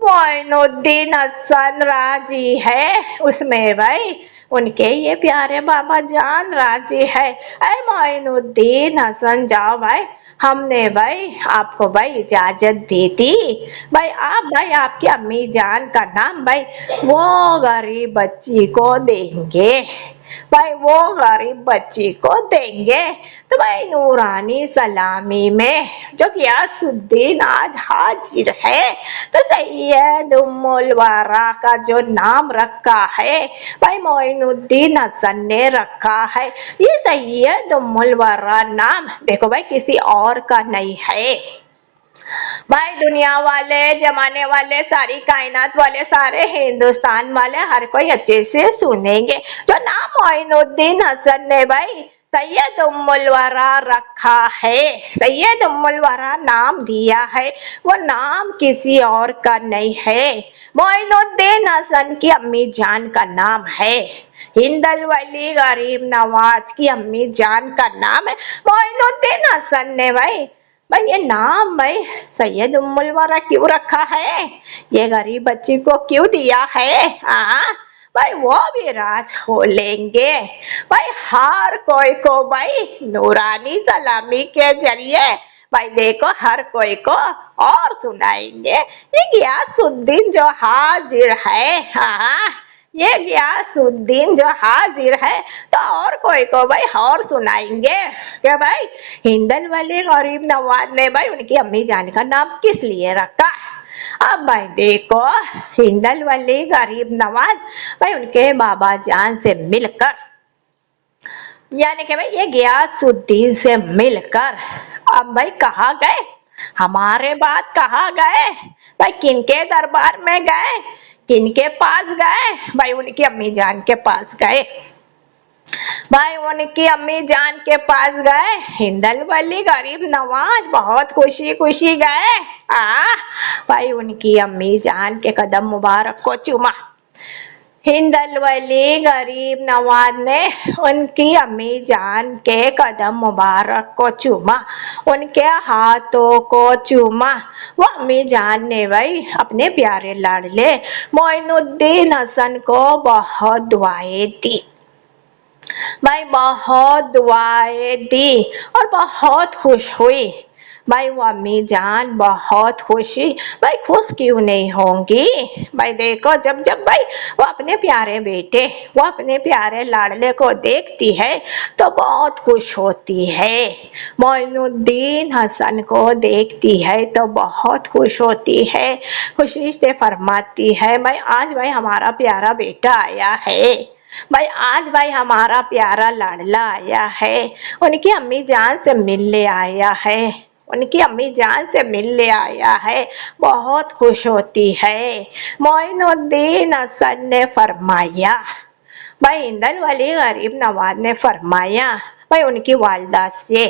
मोइनुद्दीन हसन राजी है उसमें भाई उनके ये प्यारे बाबा जान राजी है। ऐ मोइनुद्दीन हसन जाओ भाई, हमने भाई आपको भाई इजाजत दे दी। भाई आप भाई आपकी अम्मी जान का नाम भाई वो गरीब बच्ची को देंगे, भाई वो गरीब बच्ची को देंगे। तो भाई नूरानी सलामी में जो गियासुद्दीन आज हाजिर है तो सैयद उम्मुल वरा का जो नाम रखा है भाई मोइनुद्दीन हसन ने रखा है। ये सैयद उम्मुल वरा नाम देखो भाई किसी और का नहीं है। भाई दुनिया वाले जमाने वाले सारी कायनात वाले सारे हिंदुस्तान वाले हर कोई अच्छे से सुनेंगे। जो नाम मोइनुद्दीन हसन ने भाई सैयद उम्मुल वरा रखा है, सैयद उम्मुल वरा नाम दिया है, वो नाम किसी और का नहीं है, मोइनुद्दीन हसन की अम्मी जान का नाम है। हिंदल वली गरीब नवाज की अम्मी जान का नाम है मोइनुद्दीन हसन ने। भाई ये नाम भाई सैयद उम्मुल वरा क्यों रखा है, ये गरीब बच्ची को क्यों दिया है? भाई वो भी राज खोलेंगे। भाई हर कोई को भाई नूरानी सलामी के जरिए भाई देखो हर कोई को और सुनाएंगे। ये गियासुद्दीन जो हाजिर है, ये गियासुद्दीन जो हाजिर है तो और कोई को भाई और सुनाएंगे कि भाई हिंदल वाले गरीब नवाज ने भाई उनकी अम्मी जान का नाम किस लिए रखा। अब भाई देखो हिंदल वाले गरीब नवाज भाई उनके बाबा जान से मिलकर, यानी कि भाई ये गियासुद्दीन से मिलकर अब भाई कहाँ गए, हमारे बात कहाँ गए, भाई किनके दरबार में गए, किनके पास गए? भाई उनकी अम्मी जान के पास गए। भाई उनकी अम्मी जान के पास गए। हिंदल वली गरीब नवाज बहुत खुशी खुशी गए। भाई उनकी अम्मी जान के कदम मुबारक को चूमा। हिंदल वली गरीब नवाज ने उनकी अम्मी जान के कदम मुबारक को चूमा, उनके हाथों को चूमा। वो अम्मी जान ने भाई अपने प्यारे लाडले मोइनुद्दीन हसन को बहुत दुआएं दी, भाई बहुत दुआएं दी और बहुत खुश हुई। भाई वो अम्मी जान बहुत खुशी, भाई खुश क्यों नहीं होंगी? भाई देखो जब जब भाई वो अपने प्यारे बेटे वो अपने प्यारे लाडले को देखती है तो बहुत खुश होती है। मोइनुद्दीन हसन को देखती है तो बहुत खुश होती है, खुशी से फरमाती है भाई आज भाई हमारा प्यारा बेटा आया है, भाई आज भाई हमारा प्यारा लाडला आया है, उनकी अम्मी जान से मिलने आया है। उनकी अम्मी जान से मिलने आया है, बहुत खुश होती है। मोइनुद्दीन हसन ने फरमाया। भाई हिंदल वली गरीब नवाज ने फरमाया भाई उनकी वालदा से,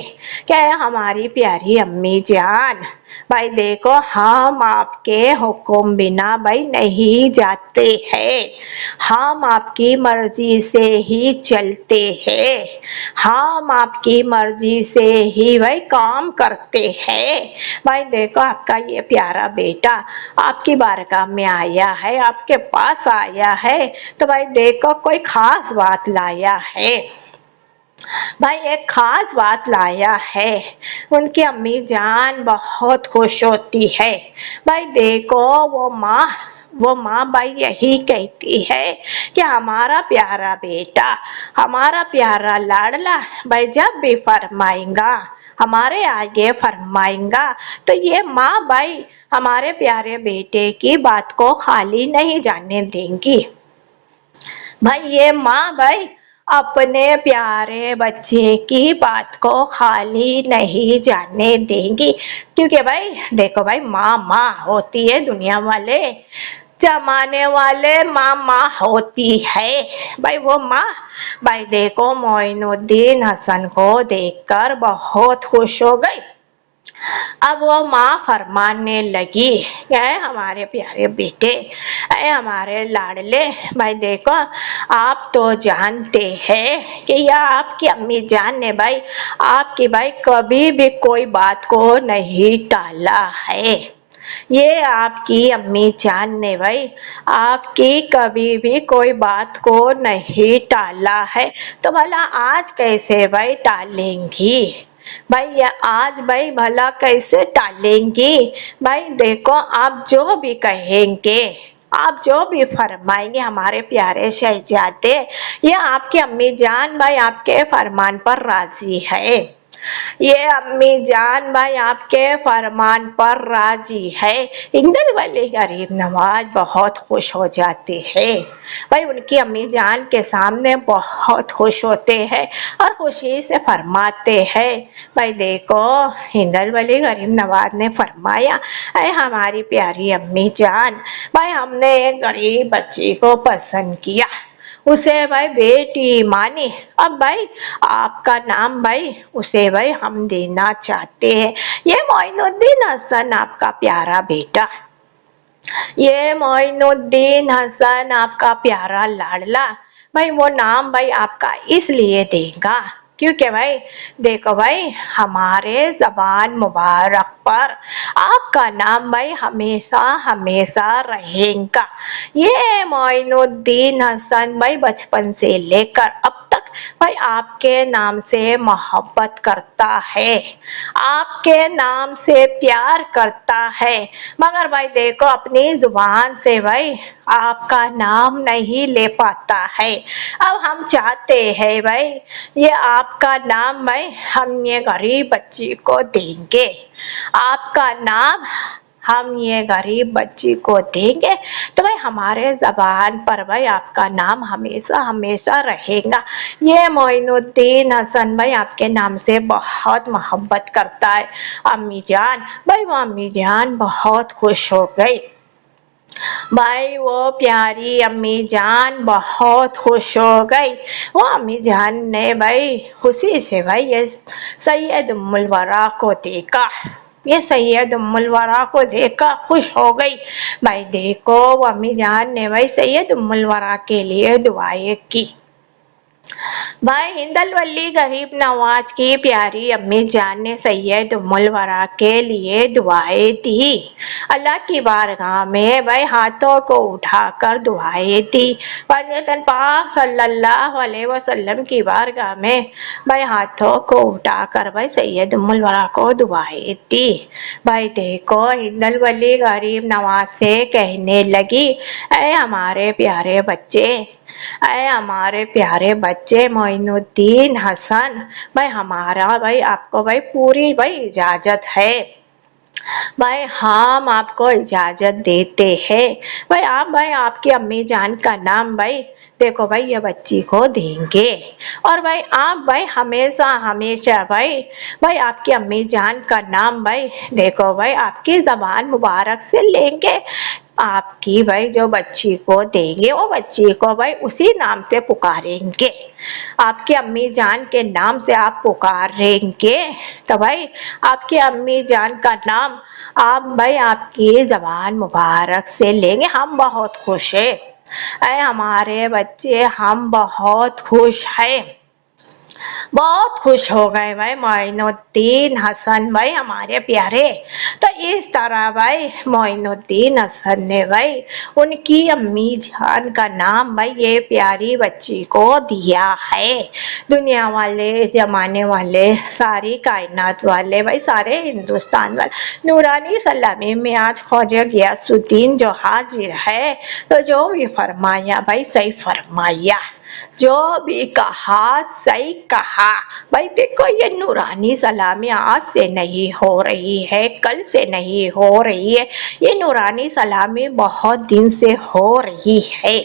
क्या है हमारी प्यारी अम्मी जान, भाई देखो हम आपके हुक्म बिना भाई नहीं जाते हैं, हम आपकी मर्जी से ही चलते हैं, हम आपकी मर्जी से ही भाई काम करते हैं। भाई देखो आपका ये प्यारा बेटा आपकी बारगाह में आया है, आपके पास आया है, तो भाई देखो कोई खास बात लाया है, भाई एक खास बात लाया है। उनकी अम्मी जान बहुत खुश होती है। भाई देखो वो माँ भाई यही कहती है कि हमारा प्यारा बेटा, हमारा प्यारा लाडला भाई जब भी फरमाएगा, हमारे आगे फरमाएगा, तो ये माँ भाई हमारे प्यारे बेटे की बात को खाली नहीं जाने देंगी। भाई ये माँ भाई अपने प्यारे बच्चे की बात को खाली नहीं जाने देंगी, क्योंकि भाई देखो भाई माँ माँ होती है, दुनिया वाले जमाने वाले माँ माँ होती है। भाई वो माँ भाई देखो मोइनुद्दीन हसन को देखकर बहुत खुश हो गई। अब वो माँ फरमाने लगी, क्या है हमारे प्यारे बेटे, अरे हमारे लाडले, भाई देखो आप तो जानते हैं कि यह आपकी अम्मी जान ने भाई आपकी भाई कभी भी कोई बात को नहीं टाला है। ये आपकी अम्मी जान ने भाई आपकी कभी भी कोई बात को नहीं टाला है, तो भला आज कैसे भाई टालेंगी? भाई ये आज भाई भला कैसे टालेंगी? भाई देखो आप जो भी कहेंगे, आप जो भी फरमाएंगे हमारे प्यारे शहजादे, ये आपकी अम्मी जान भाई आपके फरमान पर राजी है। ये अम्मी जान भाई आपके फरमान पर राजी है। इंदल वाले गरीब नवाज बहुत खुश हो जाते हैं। भाई उनकी अम्मी जान के सामने बहुत खुश होते हैं और खुशी से फरमाते हैं, भाई देखो हिंदल वाले गरीब नवाज ने फरमाया, अरे हमारी प्यारी अम्मी जान, भाई हमने एक गरीब बच्ची को पसंद किया, उसे भाई बेटी मानी, अब भाई आपका नाम भाई उसे भाई हम देना चाहते हैं। ये मोइनुद्दीन हसन आपका प्यारा बेटा, ये मोइनुद्दीन हसन आपका प्यारा लाडला, भाई वो नाम भाई आपका इसलिए देगा क्योंकि भाई देखो भाई हमारे जबान मुबारक पर आपका नाम भाई हमेशा हमेशा रहेगा। ये मोइनुद्दीन हसन भाई बचपन से लेकर अब तक भाई आपके नाम से मोहब्बत करता है, आपके नाम से प्यार करता है, मगर भाई देखो अपनी जुबान से भाई आपका नाम नहीं ले पाता है। अब हम चाहते हैं भाई ये आपका नाम भाई हम ये गरीब बच्ची को देंगे, आपका नाम हम ये गरीब बच्ची को देंगे, तो भाई हमारे जबान पर भाई आपका नाम हमेशा हमेशा रहेगा। ये मोइनुद्दीन हसन भाई आपके नाम से बहुत मोहब्बत करता है। अम्मी जान, भाई वो अम्मी जान बहुत खुश हो गई। भाई वो प्यारी अम्मी जान बहुत खुश हो गई। वो अम्मी जान ने भाई खुशी से भाई ये सैयद उम्मुल वरा को देखा, ये सैयद उम्मुल वरा को देखा खुश हो गई। भाई देखो वो अम्मी जान ने भाई सैयद उम्मुल वरा के लिए दुआएं की। भाई हिंदल वली गरीब नवाज की प्यारी अम्मी जान ने सैयद उम्मुल वरा के लिए दुआएं दी। अल्लाह की बारगाह में भाई हाथों को उठाकर दुआएं दी। हज़रत पाक सल्लल्लाहु अलैहि वसल्लम की बारगाह में भाई हाथों को उठाकर भाई सैयद उम्मुल वरा को दुआएं दी। भाई देखो हिंदल वली गरीब नवाज से कहने लगी, अरे हमारे प्यारे बच्चे, अरे हमारे प्यारे बच्चे मोइनुद्दीन हसन, भाई हमारा भाई आपको भाई पूरी भाई इजाजत है, भाई हम आपको इजाजत देते हैं। भाई आप भाई आपकी अम्मी जान का नाम भाई देखो भाई ये बच्ची को देंगे। और भाई आप भाई हमेशा हमेशा भाई भाई आपकी अम्मी जान का नाम भाई देखो भाई आपकी जबान मुबारक से लेंगे। आपकी भाई जो बच्ची को देंगे वो बच्ची को भाई उसी नाम से पुकारेंगे। आपकी अम्मी जान के नाम से आप पुकारेंगे तो भाई आपकी अम्मी जान का नाम आप भाई आपकी जबान मुबारक से लेंगे। हम बहुत खुश हैं, अरे हमारे बच्चे हम बहुत खुश हैं, बहुत खुश हो गए भाई मोइनुद्दीन हसन भाई हमारे प्यारे। तो इस तरह भाई मोइनुद्दीन हसन ने भाई उनकी अम्मी जान का नाम भाई ये प्यारी बच्ची को दिया है। दुनिया वाले जमाने वाले सारी कायनात वाले भाई सारे हिंदुस्तान वाले नूरानी सलामी में आज ख्वाजा गियासुद्दीन जो हाजिर है तो जो भी फरमाया भाई सही फरमाया, जो भी कहा सही कहा। भाई देखो ये नूरानी सलामी आज से नहीं हो रही है, कल से नहीं हो रही है, ये नूरानी सलामी बहुत दिन से हो रही है।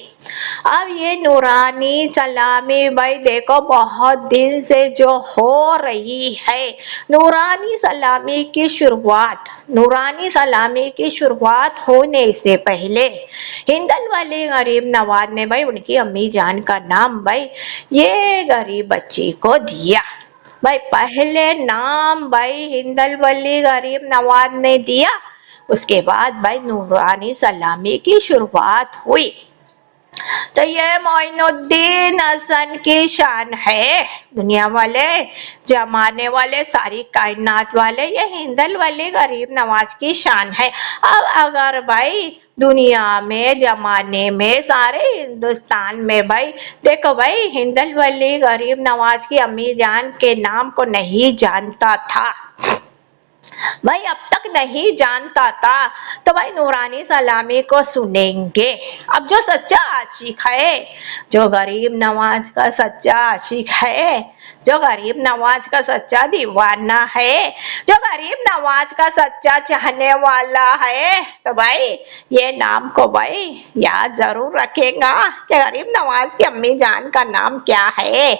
अब ये नूरानी सलामी भाई देखो बहुत दिन से जो हो रही है, नूरानी सलामी की शुरुआत होने से पहले हिंदल वाली गरीब नवाज ने भाई उनकी अम्मी जान का नाम भाई ये गरीब बच्ची को दिया। भाई पहले नाम भाई हिंदल वाली गरीब नवाज ने दिया, उसके बाद भाई नूरानी सलामी की शुरुआत हुई। तो ये मोइनुद्दीन हसन की शान है, दुनिया वाले जमाने वाले सारी कायनात वाले ये हिंदल वाली गरीब नवाज की शान है। अब अगर भाई दुनिया में जमाने में सारे हिंदुस्तान में भाई देखो भाई हिंदल वाली गरीब नवाज की अम्मी जान के नाम को नहीं जानता था भाई, अब तक नहीं जानता था, तो भाई नूरानी सलामी को सुनेंगे। अब जो सच्चा आशिक है, जो गरीब नवाज का सच्चा आशिक है, जो गरीब नवाज का सच्चा दीवाना है, जो गरीब नवाज का सच्चा चाहने वाला है, तो भाई ये नाम को भाई याद जरूर रखेगा कि गरीब नवाज की अम्मी जान का नाम क्या है।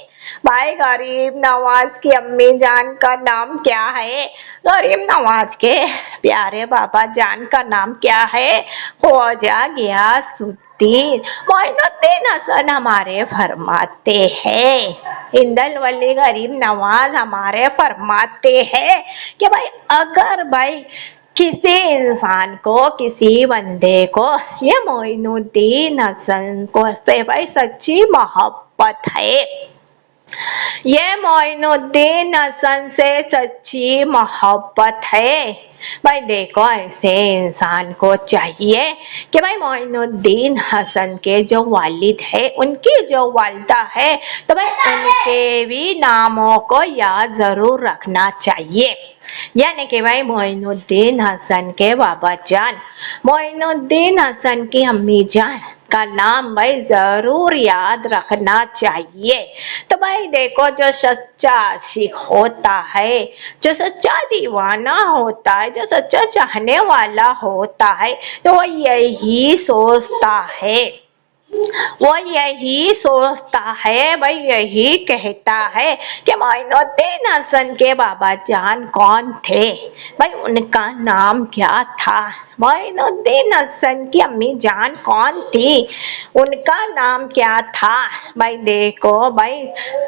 भाई गरीब नवाज की अम्मी जान का नाम क्या है, गरीब नवाज के प्यारे बाबा जान का नाम क्या है, ख्वाजा गियासुद्दीन मोइनुद्दीन हसन हमारे फरमाते हैं, हिंदल वली गरीब नवाज हमारे फरमाते हैं कि भाई अगर भाई किसी इंसान को किसी बंदे को ये मोइनुद्दीन हसन को से भाई सच्ची मोहब्बत है, ये मोइनुद्दीन हसन से सच्ची मोहब्बत है, भाई देखो ऐसे इंसान को चाहिए कि भाई मोइनुद्दीन हसन के जो वालिद है, उनकी जो वालिदा है, तो भाई उनके भी नामों को याद जरूर रखना चाहिए। यानी कि भाई मोइनुद्दीन हसन के बाबा जान, मोइनुद्दीन हसन की अम्मी जान का नाम भाई जरूर याद रखना चाहिए। तो भाई देखो जो सच्चा आशिक होता है, जो सच्चा दीवाना होता है, जो सच्चा चाहने वाला होता है, तो वो यही सोचता है, वो यही सोचता है भाई, यही कहता है कि मोइनुद्दीन हसन के बाबा जान कौन थे, भाई उनका नाम क्या था, मोइनुद्दीन हसन की अम्मी जान कौन थी, उनका नाम क्या था। भाई देखो भाई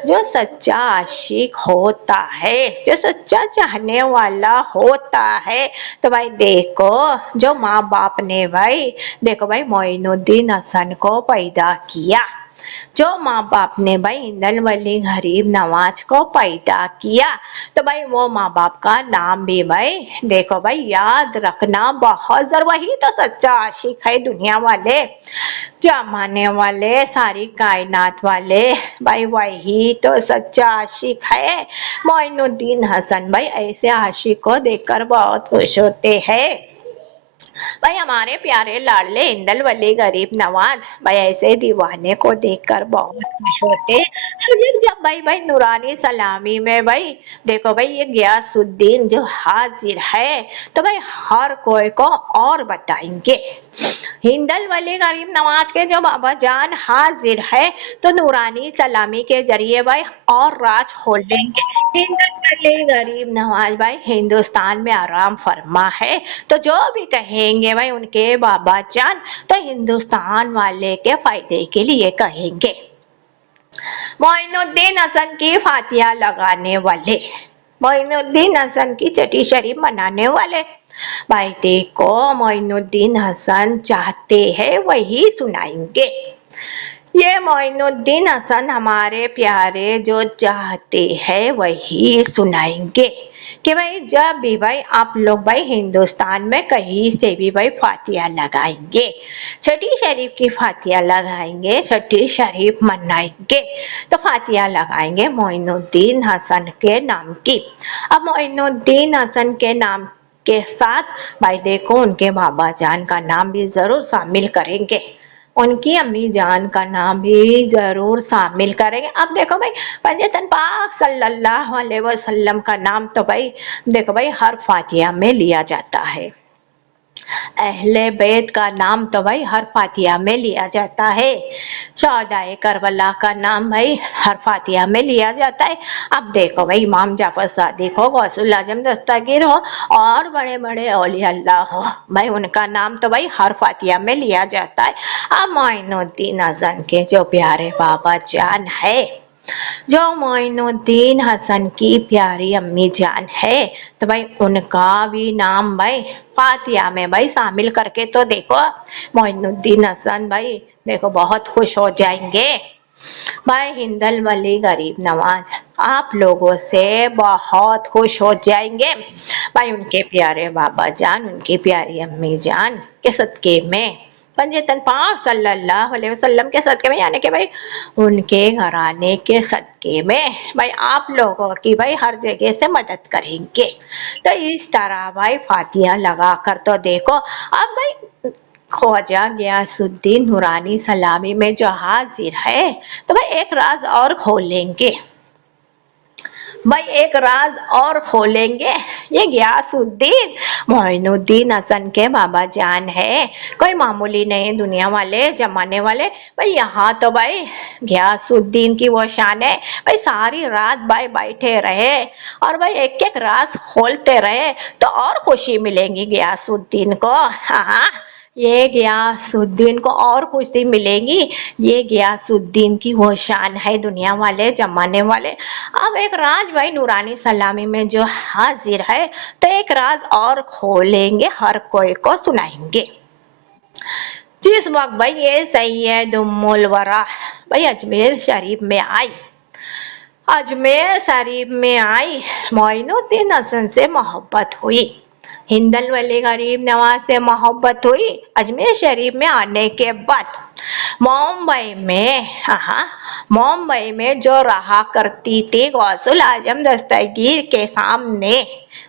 जो सच्चा आशिक होता है, जो सच्चा चाहने वाला होता है, तो भाई देखो जो माँ बाप ने भाई देखो भाई मोइनुद्दीन हसन को पैदा किया, जो माँ बाप ने भाई हिंदल वली गरीब नवाज को पैदा किया, तो भाई वो माँ बाप का नाम भी भाई देखो भाई याद रखना बहुत जरूरी, वही तो सच्चा आशिक है दुनिया वाले जमाने वाले सारी कायनात वाले, भाई वही तो सच्चा आशिक है मोइनुद्दीन हसन। भाई ऐसे आशिक को देखकर बहुत खुश होते हैं भाई हमारे प्यारे लाडले हिंदल वली गरीब नवाज, भाई ऐसे दीवाने को देखकर बहुत खुश होते। जब भाई भाई नूरानी सलामी में भाई देखो भाई ये गयासुद्दीन जो हाजिर है तो भाई हर कोई को और बताएंगे। हिंदल वली गरीब नवाज के जो बाबा जान हाजिर है तो नूरानी सलामी के जरिए भाई और राज खोलेंगे। हिंदल वली गरीब नवाज भाई हिंदुस्तान में आराम फरमा है तो जो भी कहेंगे भाई उनके बाबा जान तो हिंदुस्तान वाले के फायदे के लिए कहेंगे। मोइनुद्दीन हसन की फातिया लगाने वाले, मोइनुद्दीन हसन की छठी शरीफ मनाने वाले भाई देखो मोइनुद्दीन हसन चाहते हैं वही सुनाएंगे। ये मोइनुद्दीन हसन हमारे प्यारे जो चाहते हैं वही सुनाएंगे कि भाई जब भी भाई आप लोग भाई हिंदुस्तान में कहीं से भी भाई फातिया लगाएंगे, छठी शरीफ की फातिया लगाएंगे, छठी शरीफ मनाएंगे तो फातिया लगाएंगे मोइनुद्दीन हसन के नाम की। अब मोइनुद्दीन हसन के नाम के साथ भाई देखो उनके बाबा जान का नाम भी जरूर शामिल करेंगे, उनकी अम्मी जान का नाम भी जरूर शामिल करेंगे। अब देखो भाई पंजतन पाक सल्लल्लाहु अलैहि वसल्लम का नाम तो भाई देखो भाई हर फातिया में लिया जाता है, अहले बैत का नाम तो भाई हर फातिया में लिया जाता है, शौहदाए करबला का नाम भाई हर फातिया में लिया जाता है। अब देखो भाई इमाम जाफर सादिक हो, गौसुल आजम दस्तगीर हो और बड़े बड़े औलिया अल्लाह हो भाई उनका नाम तो भाई हर फातिया में लिया जाता है। अब मोइनुद्दीन हसन के जो प्यारे बाबा जान है, जो मोइनुद्दीन हसन की प्यारी अम्मी जान है तो भाई उनका भी नाम भाई फातिया में भाई शामिल करके तो देखो मोइनुद्दीन हसन भाई देखो बहुत खुश हो जाएंगे। भाई हिंदल वली गरीब नवाज आप लोगों से बहुत खुश हो जाएंगे भाई उनके प्यारे बाबा जान, उनकी प्यारी अम्मी जान के सदके में, पंजतन पाक सल्लल्लाहु अलैहि वसल्लम के सदके में, यानी कि भाई उनके घराने के सदके में भाई आप लोगों की भाई हर जगह से मदद करेंगे। तो इस तरह भाई फातिया लगा कर तो देखो। अब भाई ख्वाजा गयासुद्दीन नूरानी सलामी में जो हाजिर है तो भाई एक राज और खोलेंगे, भाई एक राज और खोलेंगे। ये गयासुद्दीन मोइनुद्दीन हसन के बाबा जान है, कोई मामूली नहीं दुनिया वाले जमाने वाले भाई। यहाँ तो भाई गयासुद्दीन की वो शान है भाई सारी रात भाई बैठे रहे और भाई एक एक राज खोलते रहे तो और खुशी मिलेगी गयासुद्दीन को। हाँ ये गयासुद्दीन को और खुशी मिलेगी, ये गयासुद्दीन की वो शान है दुनिया वाले जमाने वाले। अब एक राज भाई नूरानी सलामी में जो हाजिर है तो एक राज और खोलेंगे, हर कोई को सुनाएंगे। जिस वक्त भाई ये सैयद उम्मुल वरा भाई अजमेर शरीफ में आई, अजमेर शरीफ में आई, मोइनुद्दीन हसन से मोहब्बत हुई, हिंदल वली गरीब नवाज से मोहब्बत हुई। अजमेर शरीफ में आने के बाद मुंबई में जो रहा करती थी गौसुल आजम दस्तगीर के सामने,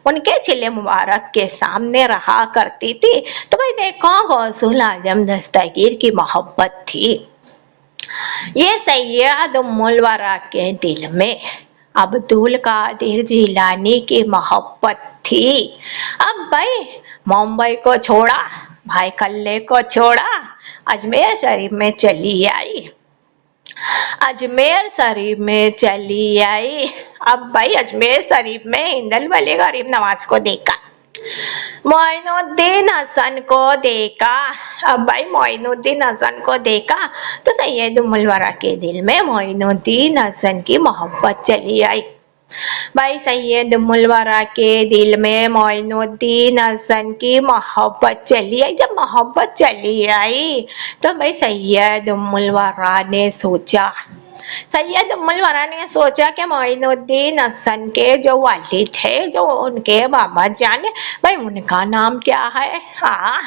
उनके चिल्ले मुबारक के सामने रहा करती थी तो भाई देखो गौसुल आजम दस्तगीर की मोहब्बत थी। ये सैयद उम्मुल वरा के दिल में अब्दुल कादिर जिलानी की मोहब्बत थी। अब भाई मुंबई को छोड़ा, भाई कल्ले को छोड़ा, अजमेर शरीफ में चली आई, अजमेर शरीफ में चली आई। अब भाई अजमेर शरीफ में हिंदल वली गरीब नवाज को देखा, मोइनुद्दीन हसन को देखा। अब भाई मोइनुद्दीन हसन को देखा तो सैयद उम्मुल वरा के दिल में मोइनुद्दीन हसन की मोहब्बत चली आई। भाई सैयद उम्मुल वरा के दिल में मोइनुद्दीन हसन की मोहब्बत चली आई। जब मोहब्बत चली आई तो भाई सैयद उम्मुल वरा ने सोचा, सैयद उम्मुल वरा ने सोचा कि मोइनुद्दीन हसन के जो वालिद थे, जो उनके बाबा जान भाई उनका नाम क्या है। हाँ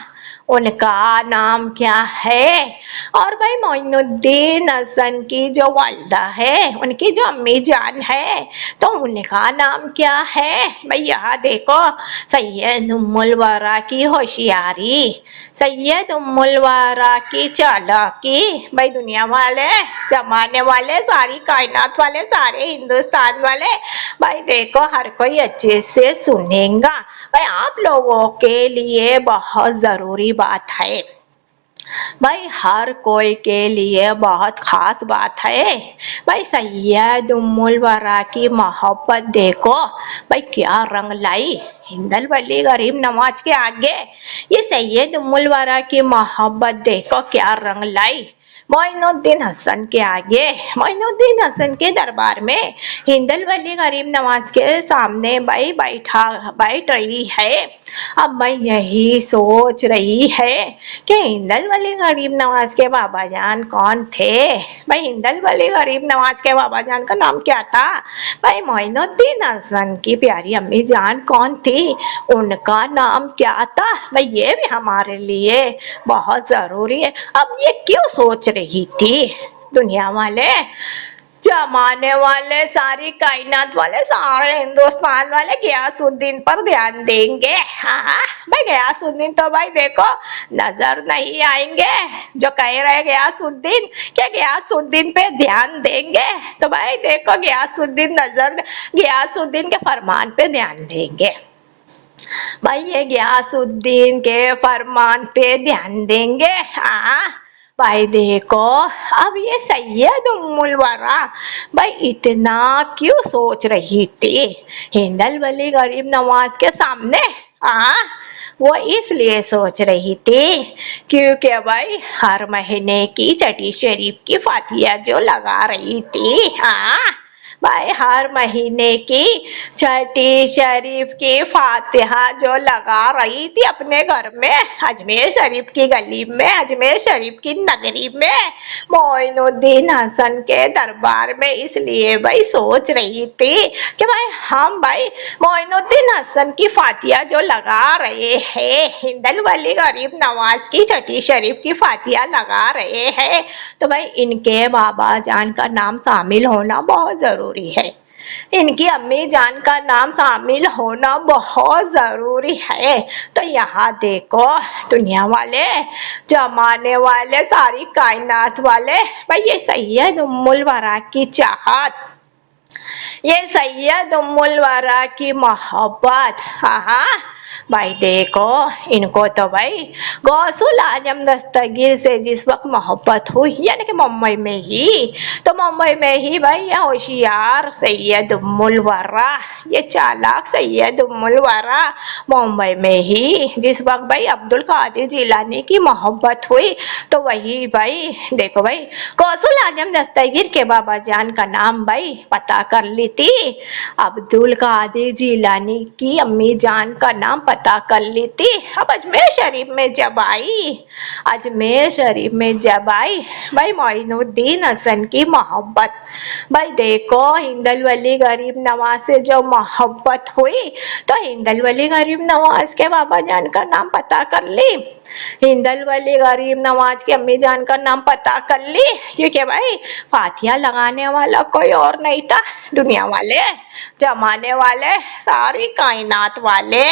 उनका नाम क्या है? और भाई मोइनुद्दीन हसन की जो वालिदा है, उनकी जो अम्मी जान है, तो उनका नाम क्या है? भाई यहाँ देखो, सैयद उम्मुल वरा की होशियारी, सैयद उम्मुल वरा की चालाकी। भाई दुनिया वाले, जमाने वाले, सारी कायनात वाले, सारे हिंदुस्तान वाले, भाई देखो हर कोई अच्छे से सुनेगा। भाई आप लोगों के लिए बहुत जरूरी बात है, भाई हर कोई के लिए बहुत खास बात है। भाई सैयद उम्मुल वरा की मोहब्बत देखो, भाई क्या रंग लाई हिंदल वली गरीब नवाज के आगे। ये सैयद उम्मुल वरा की मोहब्बत देखो क्या रंग लाई मोइनुद्दीन हसन के आगे। मोइनुद्दीन हसन के दरबार में हिंदल वली गरीब नवाज के सामने भाई बैठ रही है। अब मैं यही सोच रही है कि हिंदल वली गरीब नवाज के बाबा जान कौन थे? भाई हिंदल वली गरीब नवाज के बाबा जान का नाम क्या था? भाई मोइनुद्दीन हसन की प्यारी अम्मी जान कौन थी? उनका नाम क्या था? भाई ये भी हमारे लिए बहुत जरूरी है। अब ये क्यों सोच रही थी दुनिया वाले, जमाने वाले, सारी कायनात वाले, सारे हिंदुस्तान वाले गयासुद्दीन पर ध्यान देंगे? हाँ भाई गयासुद्दीन तो भाई देखो नजर नहीं आएंगे। जो कह रहे गयासुद्दीन क्या गयासुद्दीन पे ध्यान देंगे, तो भाई देखो गयासुद्दीन के फरमान पे ध्यान देंगे। भाई ये गयासुद्दीन के फरमान पे ध्यान देंगे। हाँ भाई देखो, अब ये सैयद उम्मुल वरा भाई इतना क्यों सोच रही थी हिंदल वली गरीब नवाज के सामने? हाँ वो इसलिए सोच रही थी क्योंकि भाई हर महीने की छठी शरीफ की फातिया जो लगा रही थी, हाँ भाई हर महीने की छठी शरीफ की फातिहा जो लगा रही थी अपने घर में, अजमेर शरीफ की गली में, अजमेर शरीफ की नगरी में, मोइनुद्दीन हसन के दरबार में, इसलिए भाई सोच रही थी कि भाई हम भाई मोइनुद्दीन हसन की फातिहा जो लगा रहे हैं, हिंदल वली गरीब नवाज की छठी शरीफ की फातिहा लगा रहे हैं, तो भाई इनके बाबा जान का नाम शामिल होना बहुत जरूरी है, इनकी अम्मी जान का नाम शामिल होना बहुत जरूरी है। तो यहाँ देखो दुनिया वाले, जमाने वाले, सारी कायनात वाले, भाई ये सैयद उम्मुल वरा की चाहत, ये सैयद उम्मुल वरा की मोहब्बत, हाँ भाई देखो इनको तो भाई गौसुल आजम दस्तगीर से जिस वक्त मोहब्बत हुई, यानी कि मुंबई में ही, तो मुंबई में ही भाई ये होशियार सैयद उम्मुल वरा, ये चालाक सैयद उम्मुल वरा मुंबई में ही जिस वक्त भाई अब्दुल कादिर जिलानी की मोहब्बत हुई, तो वही भाई देखो भाई गौसुल आजम दस्तगीर के बाबा जान का नाम भाई पता कर ली थी, अब्दुल कादिर जिलानी की अम्मी जान का नाम पता कर ली थी। अब अजमेर शरीफ में जब आई, अजमेर शरीफ में जब आई भाई मोइनुद्दीन हसन की मोहब्बत, भाई देखो हिंदल वली गरीब नवाज से जो मोहब्बत हुई, तो हिंदल वली गरीब नवाज के बाबा जान का नाम पता कर ली, हिंदल वली गरीब नवाज की अम्मी जान का नाम पता कर ली, क्योंकि भाई फातिया लगाने वाला कोई और नहीं था दुनिया वाले, जमाने वाले, सारी कायनात वाले।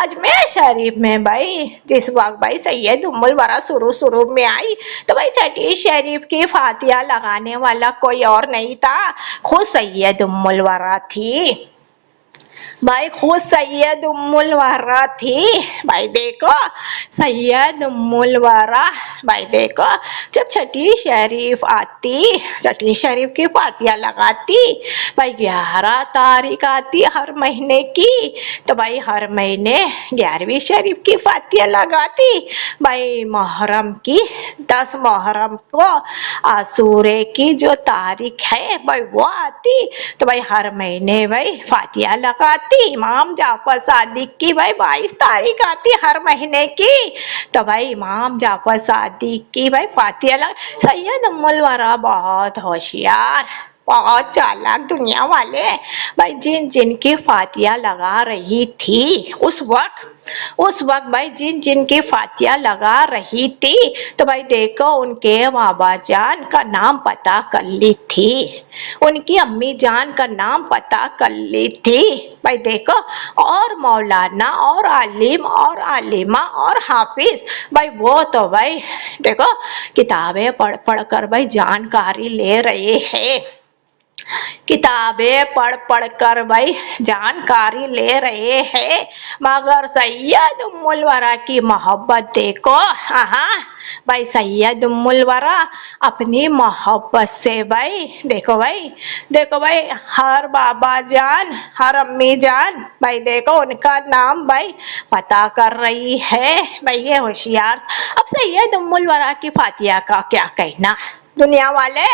अजमेर शरीफ में भाई जिस वक्त भाई सैयद उम्मुल वरा शुरू में आई, तो भाई छठी शरीफ की फातिया लगाने वाला कोई और नहीं था, खुद सैयद उम्मुल वरा थी भाई, खुद सैयद उम्मुल वरा थी। भाई देखो सैयद उम्मुल वरा, भाई देखो जब छठी शरीफ आती, छठी शरीफ की फातिया लगाती, भाई 11 तारीख आती हर महीने की, तो भाई हर महीने 11वीं शरीफ की फातिया लगाती, भाई मुहर्रम की 10 मुहर्रम को आसूरे की जो तारीख है भाई वो आती, तो भाई हर महीने भाई फातिया लगाती। इमाम जाफर सादिक की भाई 22 तारीख आती हर महीने की, तो भाई इमाम जाफर सादिक की भाई फातिया लगा। सैयद उम्मुल वरा बहुत होशियार, बहुत चालाक दुनिया वाले, भाई जिन जिन की फातिया लगा रही थी उस वक्त उस वक्त भाई जिन जिन की फातिया लगा रही थी तो भाई देखो उनके बाबा जान का नाम पता कर ली थी, उनकी अम्मी जान का नाम पता कर ली थी भाई देखो, और मौलाना और आलिम और आलिमा और हाफिज भाई वो तो भाई देखो किताबें पढ़ पढ़ कर भाई जानकारी ले रहे हैं, किताबें पढ़ पढ़ कर भाई जानकारी ले रहे हैं, मगर सैयद उम्मुल वरा की मोहब्बत देखो। हाँ भाई सैयद उम्मुल वरा अपनी मोहब्बत से भाई देखो भाई हर बाबा जान हर अम्मी जान भाई देखो उनका नाम भाई पता कर रही है भाई ये होशियार। अब सैयद उम्मुल वरा की फातिया का क्या कहना, दुनिया वाले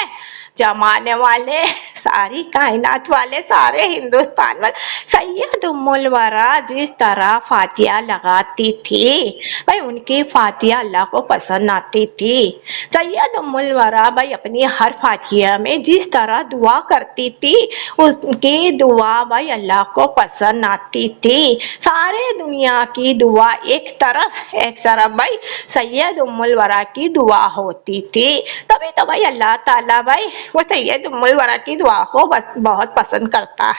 जमाने वाले सारी कायनात वाले सारे हिंदुस्तान वाले, सैयद उम्मुल वरा जिस तरह फातिया लगाती थी भाई उनकी फातिया अल्लाह को पसंद आती थी। सैयद उम्मुल वरा भाई अपनी हर फातिया में जिस तरह दुआ करती थी उनकी दुआ भाई अल्लाह को पसंद आती थी। सारे दुनिया की दुआ एक तरफ भाई सैयद उम्मुल वरा की दुआ होती थी, तभी तो भाई अल्लाह ताला भाई वो सैयद उम्मुल वरा की दुआ को बहुत पसंद करता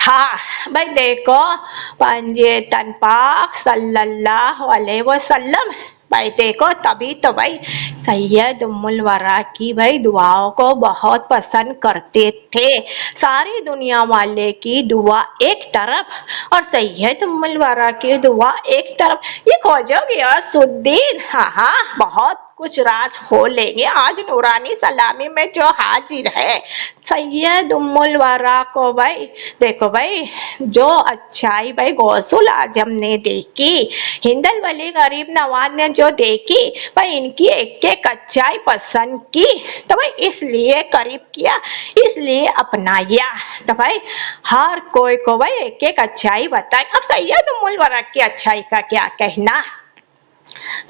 था भाई देखो पंजे तन पाक सल्लल्लाहु अलैहि वसल्लम भाई देखो तभी तो भाई सैयद उम्मुल वरा की भाई दुआओं को बहुत पसंद करते थे। सारी दुनिया वाले की दुआ एक तरफ और सैयद उम्मुल वरा की दुआ एक तरफ। ये ख्वाजा गियासुद्दीन हाँ बहुत कुछ राज हो लेंगे आज नूरानी सलामी में जो हाजिर है सैयद उम्मुल वरा को भाई देखो भाई जो अच्छाई भाई गौसुल आजम ने देखी, हिंदल वली गरीब नवाज ने जो देखी भाई इनकी एक एक अच्छाई पसंद की तो भाई इसलिए करीब किया, इसलिए अपनाया, तो भाई हर कोई को भाई एक एक अच्छाई बताए। अब सैयद उम्मुल वरा की अच्छाई का क्या कहना,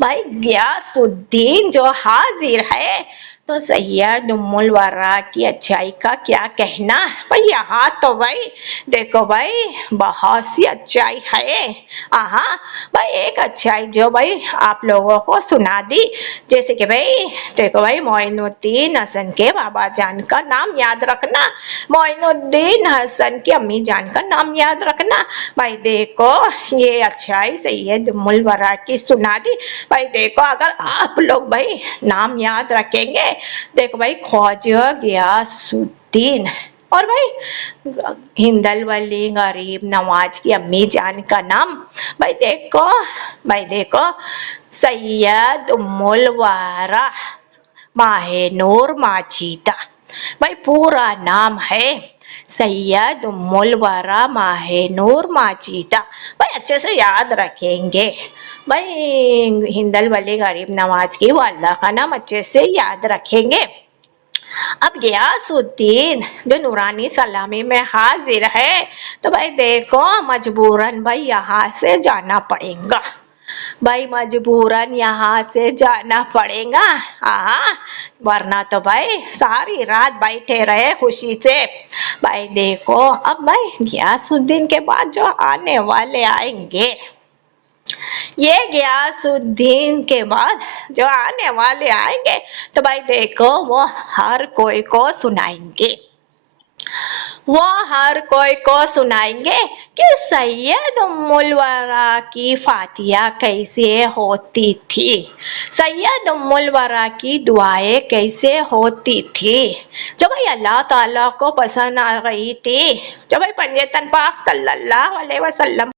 भाई गियासुद्दीन जो हाजिर है तो सैयद उम्मुल वरा की अच्छाई का क्या कहना भाई यहाँ तो भाई देखो भाई बहुत सी अच्छाई है। हाँ भाई एक अच्छाई जो भाई आप लोगों को सुना दी, जैसे कि भाई देखो भाई मोइनुद्दीन हसन के बाबा जान का नाम याद रखना, मोइनुद्दीन हसन की अम्मी जान का नाम याद रखना भाई देखो ये अच्छाई सैयद उम्मुल वरा की सुना दी भाई देखो अगर आप लोग भाई नाम याद रखेंगे देखो भाई ख्वाजा गियासुद्दीन और भाई हिंदल वली गरीब नवाज की अम्मी जान का नाम भाई देखो सैयद उम्मुल वरा माहेनूर माजीदा भाई पूरा नाम है सैयद उम्मुल वरा माहेनूर माजीदा भाई अच्छे से याद रखेंगे भाई हिंदल वली गरीब नवाज की वाला का नाम अच्छे से याद रखेंगे। अब गियासुद्दीन जो नूरानी सलामी में हाजिर है तो भाई देखो मजबूरन भाई यहाँ से जाना पड़ेगा, भाई मजबूरन यहाँ से जाना पड़ेगा। हाँ वरना तो भाई सारी रात बैठे रहे खुशी से। भाई देखो अब भाई गियासुद्दीन के बाद जो आने वाले आएंगे ये गियासुद्दीन के बाद जो आने वाले आएंगे तो भाई देखो वो हर कोई को सुनाएंगे कि सैयद उम्मुल वरा की फातिया कैसे होती थी, सैयद उम्मुल वरा की दुआएं कैसे होती थी जो भाई अल्लाह ताला को पसंद आ रही थी, जो भाई पंजे तन पाक सल्लल्लाहु अलैहि वसल्लम